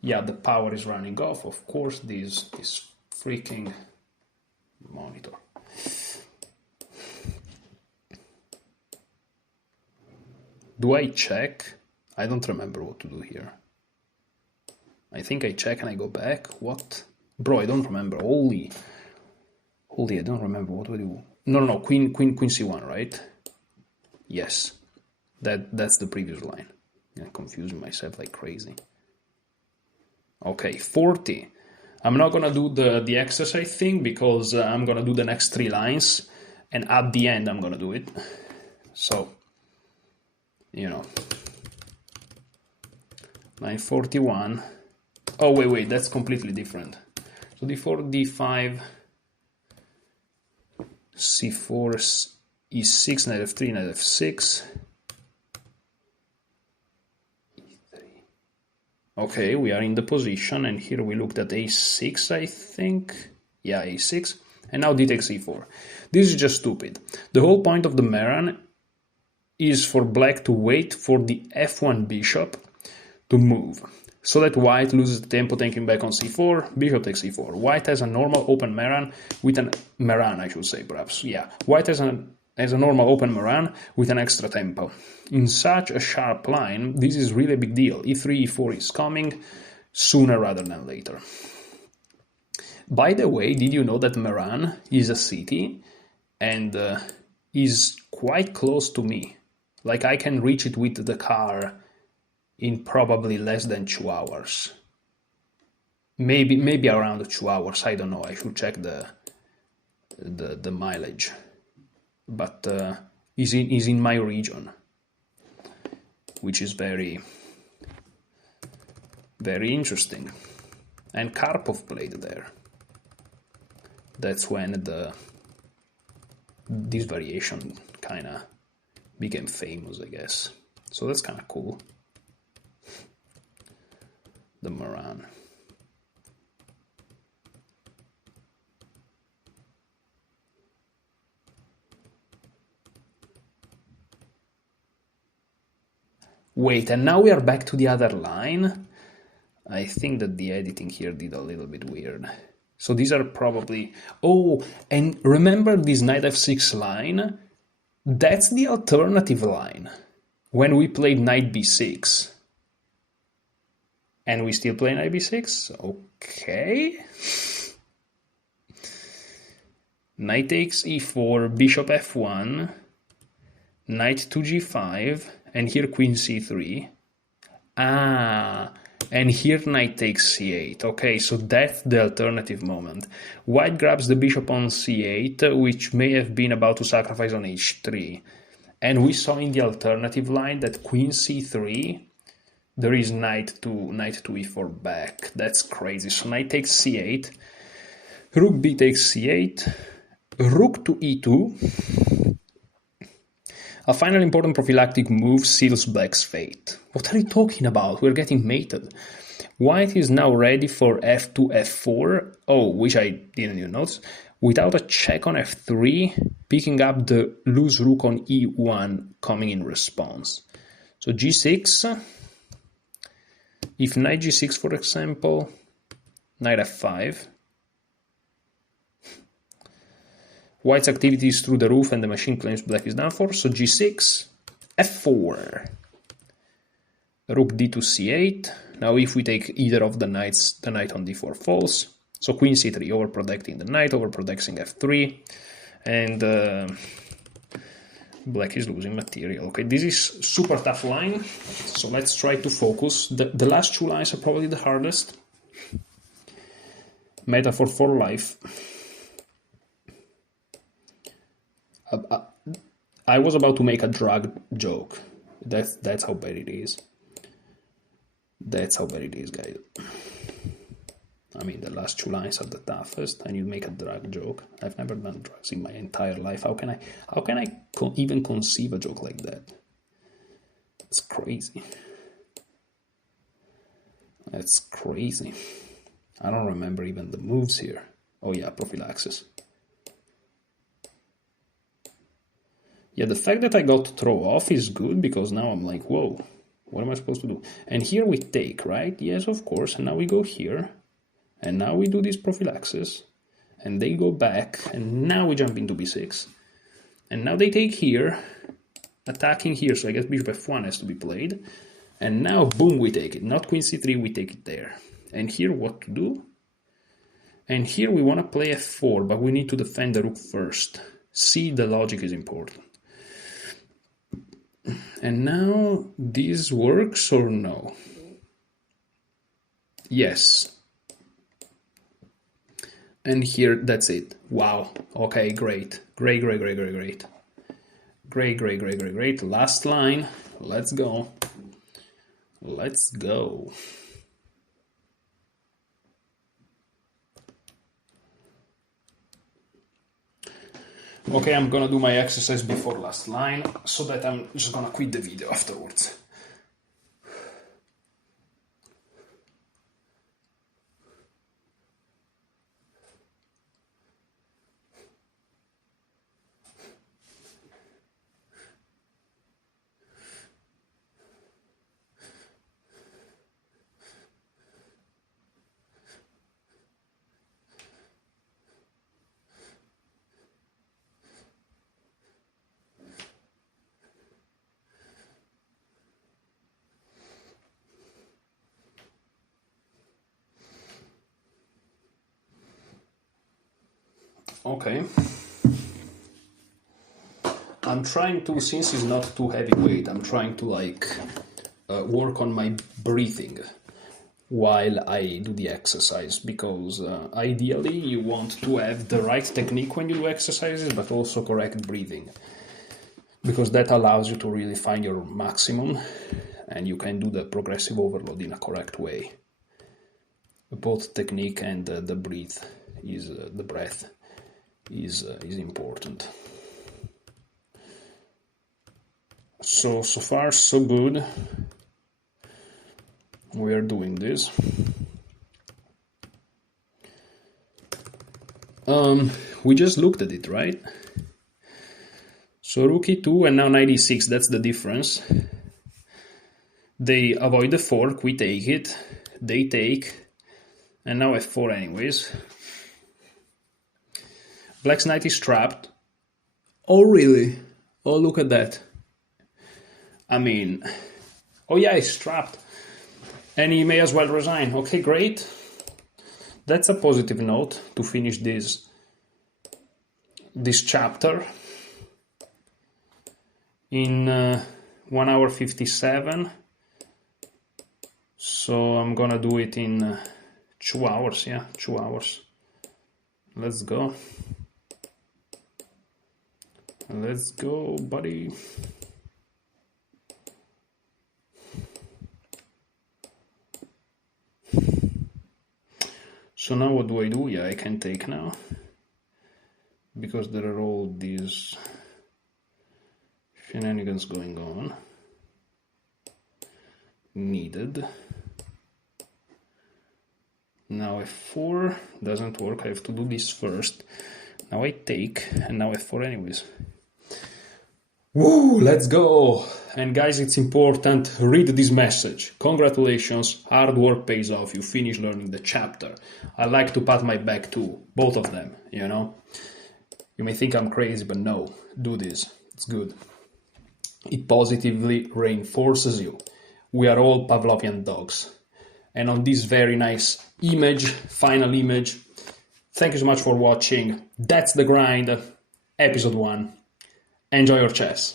Yeah, the power is running off. Of course, this freaking monitor. Do I check? I don't remember what to do here. I think I check and I go back. What? Bro, I don't remember. Holy, I don't remember. What do I do? No. Queen C1, right? Yes. That's the previous line. I'm confusing myself like crazy. Okay, 40. I'm not gonna do the exercise thing because I'm gonna do the next 3 lines, and at the end I'm gonna do it. So, you know, line 41. Oh wait, that's completely different. So d4, d5, c4, e6, knight f3, knight f6. Okay, we are in the position, and here we looked at a6, I think. Yeah, a6. And now d takes e4. This is just stupid. The whole point of the Meran is for black to wait for the f1 bishop to move, so that white loses the tempo taking back on c4, bishop takes e4. White has a normal open Meran with an Meran, I should say, perhaps. Yeah, white has a normal open Meran with an extra tempo. In such a sharp line, this is really a big deal. e3, e4 is coming sooner rather than later. By the way, did you know that Meran is a city and is quite close to me? Like, I can reach it with the car in probably less than 2 hours. Maybe around 2 hours, I don't know. I should check the mileage. But is in my region, which is very, very interesting. And Karpov played there. That's when this variation kind of became famous, I guess. So that's kind of cool. The Meran. Wait, and now we are back to the other line? I think that the editing here did a little bit weird. So these are probably... Oh, and remember this knight f6 line? That's the alternative line. When we played knight b6. And we still play knight b6? Okay. Knight takes e4, bishop f1, knight to g5, and here queen c3. And here knight takes c8. Okay, so that's the alternative moment. White grabs the bishop on c8, which may have been about to sacrifice on h3. And we saw in the alternative line that queen c3, there is knight to e4 back. That's crazy. So knight takes c8, rook b takes c8, rook to e2. A final important prophylactic move seals black's fate. What are you talking about? We're getting mated. White is now ready for f2, f4. Oh, which I didn't even notice. Without a check on f3, picking up the loose rook on e1 coming in response. So g6. If knight g6, for example, knight f5. White's activity is through the roof and the machine claims black is done for. So g6, f4. Rook d to c8. Now if we take either of the knights, the knight on d4 falls. So queen c3, overprotecting the knight, overprotecting f3. And black is losing material. Okay, this is super tough line. So let's try to focus. The last 2 lines are probably the hardest. Metaphor for life. I was about to make a drug joke. That's how bad it is. That's how bad it is, guys. I mean, the last 2 lines are the toughest, and you make a drug joke. I've never done drugs in my entire life. How can I even conceive a joke like that? It's crazy. That's crazy. I don't remember even the moves here. Oh yeah, prophylaxis. Yeah, the fact that I got throw off is good because now I'm like, whoa, what am I supposed to do? And here we take, right? Yes, of course. And now we go here. And now we do this prophylaxis. And they go back. And now we jump into b6. And now they take here, attacking here. So I guess bishop f1 has to be played. And now, boom, we take it. Not queen c3, we take it there. And here, what to do? And here we want to play f4, but we need to defend the rook first. See, the logic is important. And now, this works or no? Yes. And here, that's it. Wow. Okay, great. Great. Great. Last line. Let's go. Let's go. Okay, I'm gonna do my exercise before last line, so that I'm just gonna quit the video afterwards. Okay. I'm trying to, since it's not too heavyweight, I'm trying to work on my breathing while I do the exercise, because ideally you want to have the right technique when you do exercises, but also correct breathing, because that allows you to really find your maximum and you can do the progressive overload in a correct way. Both technique and the breath is important. So far so good. We are doing this. We just looked at it, right? So rook e2 and now knight e6, that's the difference. They avoid the fork, we take it, they take, and now f4 anyways. Black's knight is trapped. Oh really? Oh, look at that. I mean, oh yeah, he's trapped. And he may as well resign. Okay, great. That's a positive note to finish this chapter. In 1 hour 57. So I'm gonna do it in 2 hours, yeah, 2 hours. Let's go. Let's go, buddy. So now what do I do? Yeah, I can take now, because there are all these shenanigans going on. Needed. Now f4 doesn't work, I have to do this first. Now I take, and now f4 anyways. Woo, let's go! And guys, it's important, read this message. Congratulations, hard work pays off, you finish learning the chapter. I like to pat my back too, both of them, you know? You may think I'm crazy, but no, do this, it's good. It positively reinforces you. We are all Pavlovian dogs. And on this very nice image, final image, thank you so much for watching. That's the grind, episode 1. Enjoy your chess.